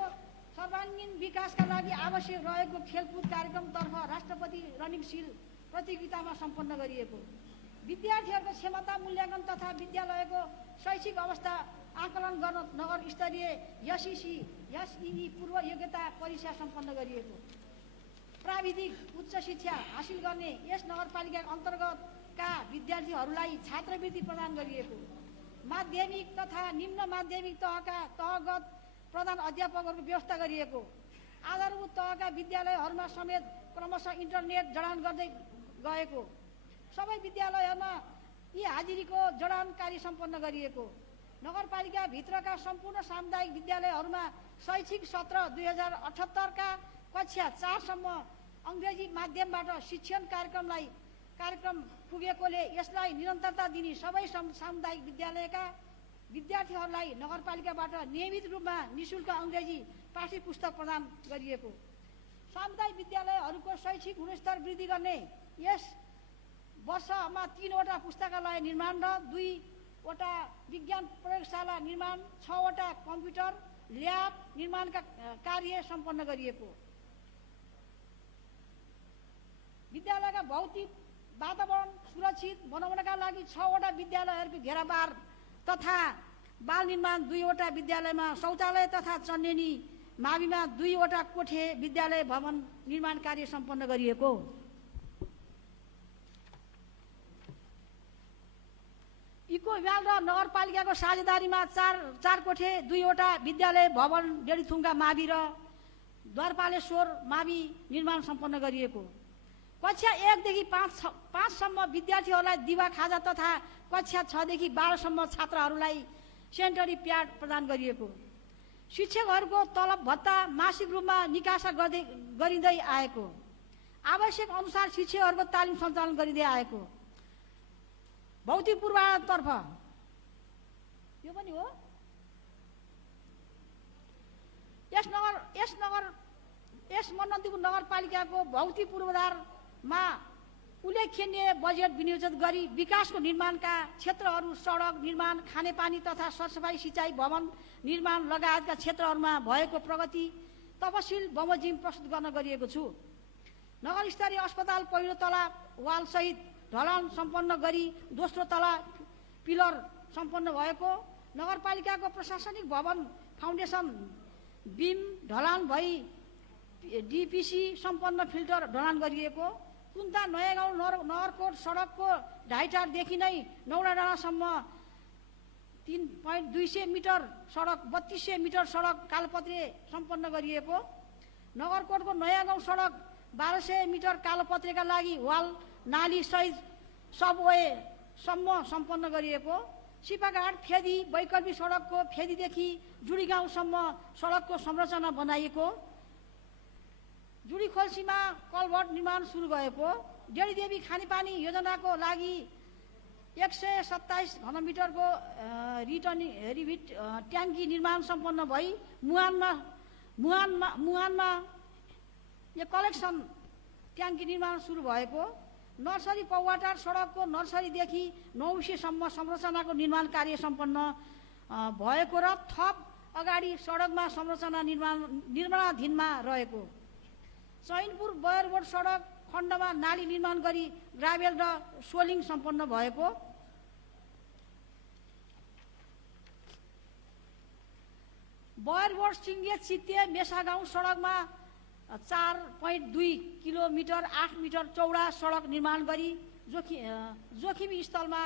सर्वाङ्गीन विकासका लागि आवश्यक रहेको खेलकुद कार्यक्रमतर्फ राष्ट्रपति रनिङ सिल प्रतियोगितामा सम्पन्न गरिएको, विद्यार्थीहरूको क्षमता मूल्याङ्कन तथा विद्यालयको शैक्षिक अवस्था आकलन गर्न नगर स्तरीय एसई पूर्व योग्यता परीक्षा सम्पन्न गरिएको, प्राविधिक उच्च शिक्षा हासिल गर्ने यस नगरपालिका अन्तर्गत माध्यमिकका विद्यार्थीहरूलाई छात्रवृत्ति प्रदान गरिएको, माध्यमिक तथा निम्न माध्यमिक तहगत प्रधान अध्यापकहरूको व्यवस्था गरिएको, आधारभूत तहका विद्यालयहरूमा समेत क्रमशः इन्टरनेट जडान गर्दै गएको, सबै विद्यालयहरूमा हाजिरीको जडान कार्य सम्पन्न गरिएको, नगरपालिकाभित्रका सम्पूर्ण सामुदायिक विद्यालयहरूमा शैक्षिक सत्र 2078का कक्षा 4 सम्म अङ्ग्रेजी माध्यमबाट शिक्षण कार्यक्रम पुगेकोले यसलाई निरन्तरता दिने सबै सामुदायिक विद्यालयका विद्यार्थीहरूलाई नगरपालिकाबाट नियमित रूपमा निःशुल्क अङ्ग्रेजी पाठ्य पुस्तक प्रदान गरिएको, सामुदायिक विद्यालयहरूको शैक्षिक गुणस्तर वृद्धि गर्ने यस वर्षमा 3वटा पुस्तकालय निर्माण र 2वटा विज्ञान प्रयोगशाला निर्माण, 6वटा कम्प्युटर ल्याब निर्माणका कार्य सम्पन्न गरिएको, विद्यालयका भौतिक वातावरण सुरक्षित बनाउनका लागि 6वटा विद्यालयहरूको घेराबार तथा बाल निर्माण, 2वटा विद्यालयमा शौचालय तथा चन्नेनी माविमा 2वटा कोठे विद्यालय भवन निर्माण कार्य सम्पन्न गरिएको, इको हिमाल र नगरपालिकाको साझेदारीमा 4 कोठे 2वटा विद्यालय भवन डेढीथुङ्गा मावि र द्वारपालेश्वर मावि निर्माण सम्पन्न गरिएको, कक्षा 1 देखि 5 सम्म विद्यार्थीहरूलाई दिवा खाजा तथा कक्षा 6 देखि 12 सम्म छात्रहरूलाई सेनिटरी प्याड प्रदान गरिएको, शिक्षकहरूको तलब भत्ता मासिक रूपमा निकासा गरिँदै आएको, आवश्यक अनुसार शिक्षकहरूको तालिम सञ्चालन गरिँदै आएको, भौतिक पूर्वाधारतर्फ यो पनि हो। यस मनन्तीपुर नगरपालिकाको भौतिक पूर्वाधारमा उल्लेखनीय बजेट विनियोजित गरी विकासको निर्माणका क्षेत्रहरू सडक निर्माण, खानेपानी तथा सरसफाई, सिँचाइ, भवन निर्माण लगायतका क्षेत्रहरूमा भएको प्रगति तपसिल बमोजिम प्रस्तुत गर्न गरिएको छु। नगरस्तरीय अस्पताल पहिलो तला वालसहित ढलान सम्पन्न गरी दोस्रो तला पिलर सम्पन्न भएको, नगरपालिकाको प्रशासनिक भवन फाउन्डेसन बिम ढलान भई डिपिसी सम्पन्न फिल्टर ढलान गरिएको, कुन्ता नयाँ गाउँ नगरकोट सडकको ढाइटारदेखि नै नौडा डाँडासम्म 3.200 मिटर सडक 3200 मिटर सडक कालोपत्रे सम्पन्न गरिएको, नगरकोटको नयाँ गाउँ सडक 1200 मिटर कालोपत्रेका लागि वाल नाली सहित सबवेसम्म सम्पन्न गरिएको, सिपाघाट फेदी वैकल्पिक सडकको फेदीदेखि जुडी गाउँसम्म सडकको संरचना बनाइएको, जुडी खोल्सीमा कलभट निर्माण सुरु भएको, डेढीदेवी खानेपानी योजनाको लागि 127 घनमिटरको रिभिट ट्याङ्की निर्माण सम्पन्न भई मुहानमा यो कलेक्सन ट्याङ्की निर्माण सुरु भएको, नर्सरी पौवाटार सडकको नर्सरीदेखि नौसेसम्म संरचनाको निर्माण कार्य सम्पन्न भएको र थप अगाडि सडकमा संरचना निर्माणाधीनमा रहेको, चैनपुर बयरबोट सडक खण्डमा नाली निर्माण गरी ग्राभेल र सोलिङ सम्पन्न भएको, बयरबोट सिङ्गे चित्ते मेसागाउँ सडकमा 4.2 किलोमिटर 8 मिटर चौडा सडक निर्माण गरी जोखिमी स्थलमा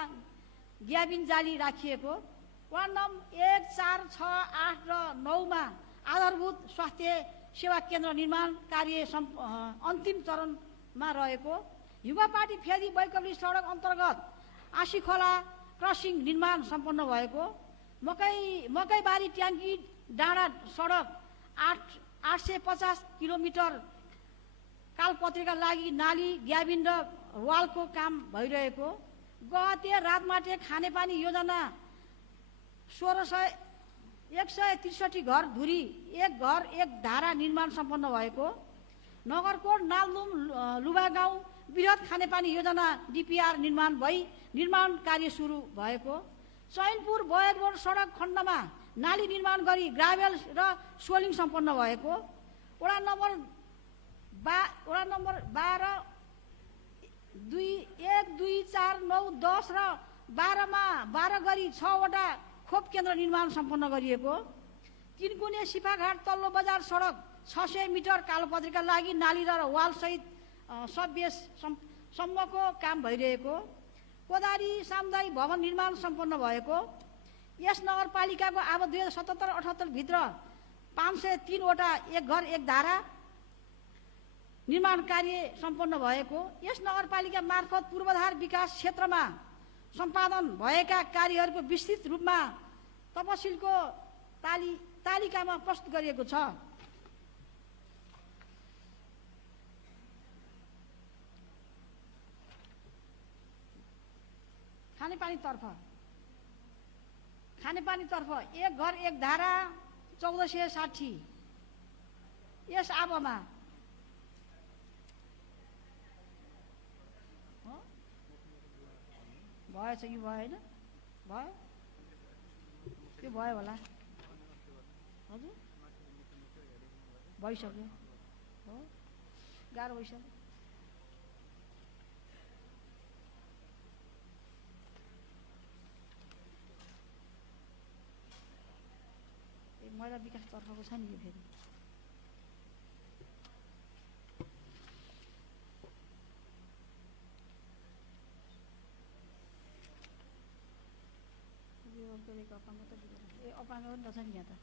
ग्याबिन जाली राखिएको, वार्ड नम्बर 1, 4, 6, 8 र 9मा आधारभूत स्वास्थ्य सेवा केन्द्र निर्माण कार्य अन्तिम चरणमा रहेको, युवापाटी फेदी वैकल्पिक सडक अन्तर्गत आँसीखोला क्रसिङ निर्माण सम्पन्न भएको, मकैबारी ट्याङ्की डाँडा सडक 850 किलोमिटर कालपत्रेका लागि नाली ग्याबिन र वालको काम भइरहेको, गहते रातमाटे खानेपानी योजना 163 घर धुरी 1 घर 1 धारा निर्माण सम्पन्न भएको, नगरकोट नालदुम लुबा गाउँ बृहत खानेपानी योजना डिपिआर निर्माण भई निर्माण कार्य सुरु भएको, चैनपुर बयरबोट सडक खण्डमा नाली निर्माण गरी ग्राभेल र सोलिङ सम्पन्न भएको, वडा नम्बर 12 1, 2, 4, 9, 10 र 12मा 12 गरी 6वटा खोप केन्द्र निर्माण सम्पन्न गरिएको, तिनकुने सिपाघाट तल्लो बजार सडक 600 मिटर कालोपत्रेका लागि नाली र वाल सहित सबबेस सम्मको काम भइरहेको, कोदारी सामुदायिक भवन निर्माण सम्पन्न भएको। यस नगरपालिकाको अब 2077-78 भित्र 503 वटा एक घर एक धारा निर्माण कार्य सम्पन्न भएको। यस नगरपालिका मार्फत पूर्वाधार विकास क्षेत्रमा सम्पादन भएका कार्यहरूको विस्तृत रूपमा तपसिलको तालिकामा प्रस्तुत गरिएको छ। खानेपानीतर्फ एक घर एक धारा 1460। यस आबमा भएछ कि भएन? भयो, त्यो भयो होला। हजुर भइसक्यो, हो गाह्रो भइसक्यो। महिला विकासतर्फको छ नि यो फेरि। अपाङ्ग पनि त छ नि यहाँ त।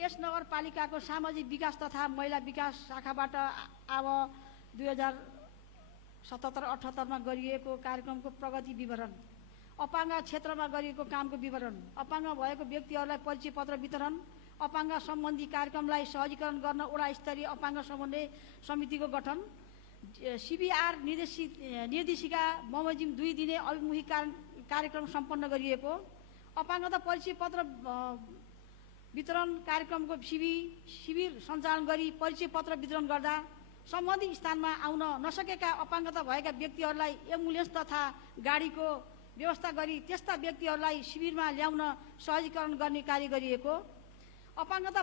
यस नगरपालिकाको सामाजिक विकास तथा महिला विकास शाखाबाट अब 2077-78 गरिएको कार्यक्रमको प्रगति विवरण, अपाङ्ग क्षेत्रमा गरिएको कामको विवरण, अपाङ्ग भएको व्यक्तिहरूलाई परिचय पत्र वितरण, अपाङ्ग सम्बन्धी कार्यक्रमलाई सहजीकरण गर्न वडा स्तरीय अपाङ्ग समन्वय समितिको गठन, CBR निर्देशिका बमोजिम 2 दिने अभिमुखी कार्यक्रम सम्पन्न गरिएको, अपाङ्गता परिचय पत्र वितरण कार्यक्रमको शिविर सञ्चालन गरी परिचय पत्र वितरण गर्दा सम्बन्धित स्थानमा आउन नसकेका अपाङ्गता भएका व्यक्तिहरूलाई एम्बुलेन्स तथा गाडीको व्यवस्था गरी त्यस्ता व्यक्तिहरूलाई शिविरमा ल्याउन सहजीकरण गर्ने कार्य गरिएको, अपाङ्गता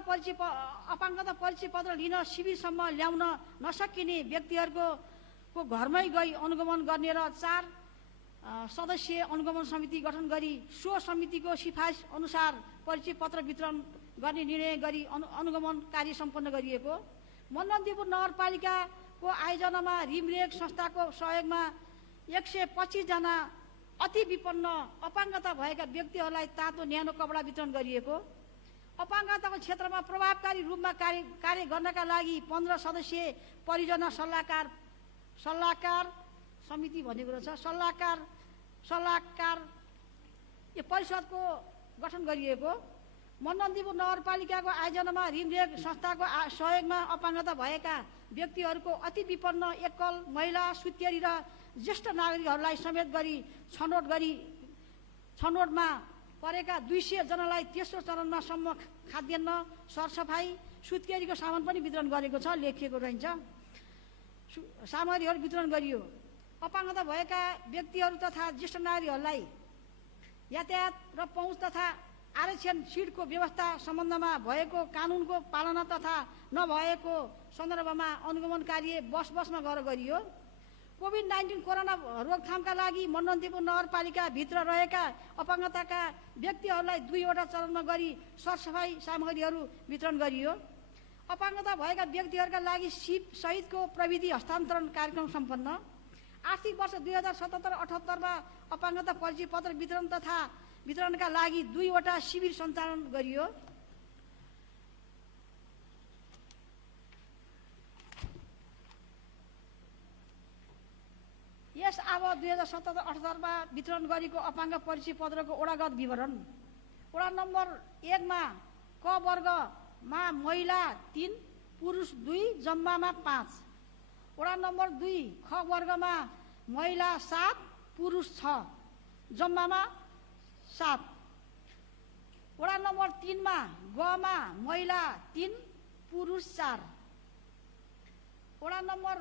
परिचय पत्र लिन शिविरसम्म ल्याउन नसकिने व्यक्तिहरूको घरमै गई अनुगमन गर्ने र 4 सदस्यीय अनुगमन समिति गठन गरी सो समितिको सिफारिस अनुसार परिचय पत्र वितरण गर्ने निर्णय गरी अनुगमन कार्य सम्पन्न गरिएको, मनमन्दिरपुर नगरपालिकाको आयोजनामा रिमरेक संस्थाको सहयोगमा 125 जना अति विपन्न अपाङ्गता भएका व्यक्तिहरूलाई तातो न्यानो कपडा वितरण गरिएको, अपाङ्गताको क्षेत्रमा प्रभावकारी रूपमा कार्य गर्नका लागि 15 सदस्यीय परियोजना सल्लाहकार समिति भन्ने कुरो छ, सल्लाहकार यो परिषदको गठन गरिएको, मनमन्दिरपुर नगरपालिकाको आयोजनामा रिमरेक संस्थाको सहयोगमा अपाङ्गता भएका व्यक्तिहरूको अति विपन्न एकल महिला सुत्केरी र ज्येष्ठ नागरिकहरूलाई समेत गरी छनौटमा परेका 200 जनालाई तेस्रो चरणमा सम्म खाद्यान्न, सरसफाई, सुत्केरीको सामान पनि वितरण गरेको छ, लेखिएको रहन्छ। सामग्रीहरू वितरण गरियो। अपाङ्गता भएका व्यक्तिहरू तथा ज्येष्ठ नागरिकहरूलाई यातायात र पहुँच तथा आरक्षण सिटको व्यवस्था सम्बन्धमा भएको कानुनको पालना तथा नभएको सन्दर्भमा अनुगमन कार्य बसमा गरियो। कोभिड-19 कोरोना रोकथामका लागि मनमन्दिरपुर नगरपालिका भित्र रहेका अपाङ्गताका व्यक्तिहरूलाई 2 वटा चरणमा गरी सरसफाई सामग्रीहरू वितरण गरियो। अपाङ्गता भएका व्यक्तिहरूका लागि सिप सहितको प्रविधि हस्तान्तरण कार्यक्रम सम्पन्न। आर्थिक वर्ष 2077-78 अपाङ्गता परिचय पत्र वितरणका लागि 2 वटा शिविर सञ्चालन गरियो। यस अब 2077-78 वितरण गरेको अपाङ्ग परिचय पत्रको वडागत विवरण। वडा नम्बर 1 मा क वर्गमा महिला 3, पुरुष 2, जम्मामा 5। वडा नम्बर 2 ख वर्गमा महिला 7, पुरुष 6, जम्मामा 7। वडा नम्बर 3 मा गमा महिला 3, पुरुष 4। वडा नम्बर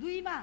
2 मा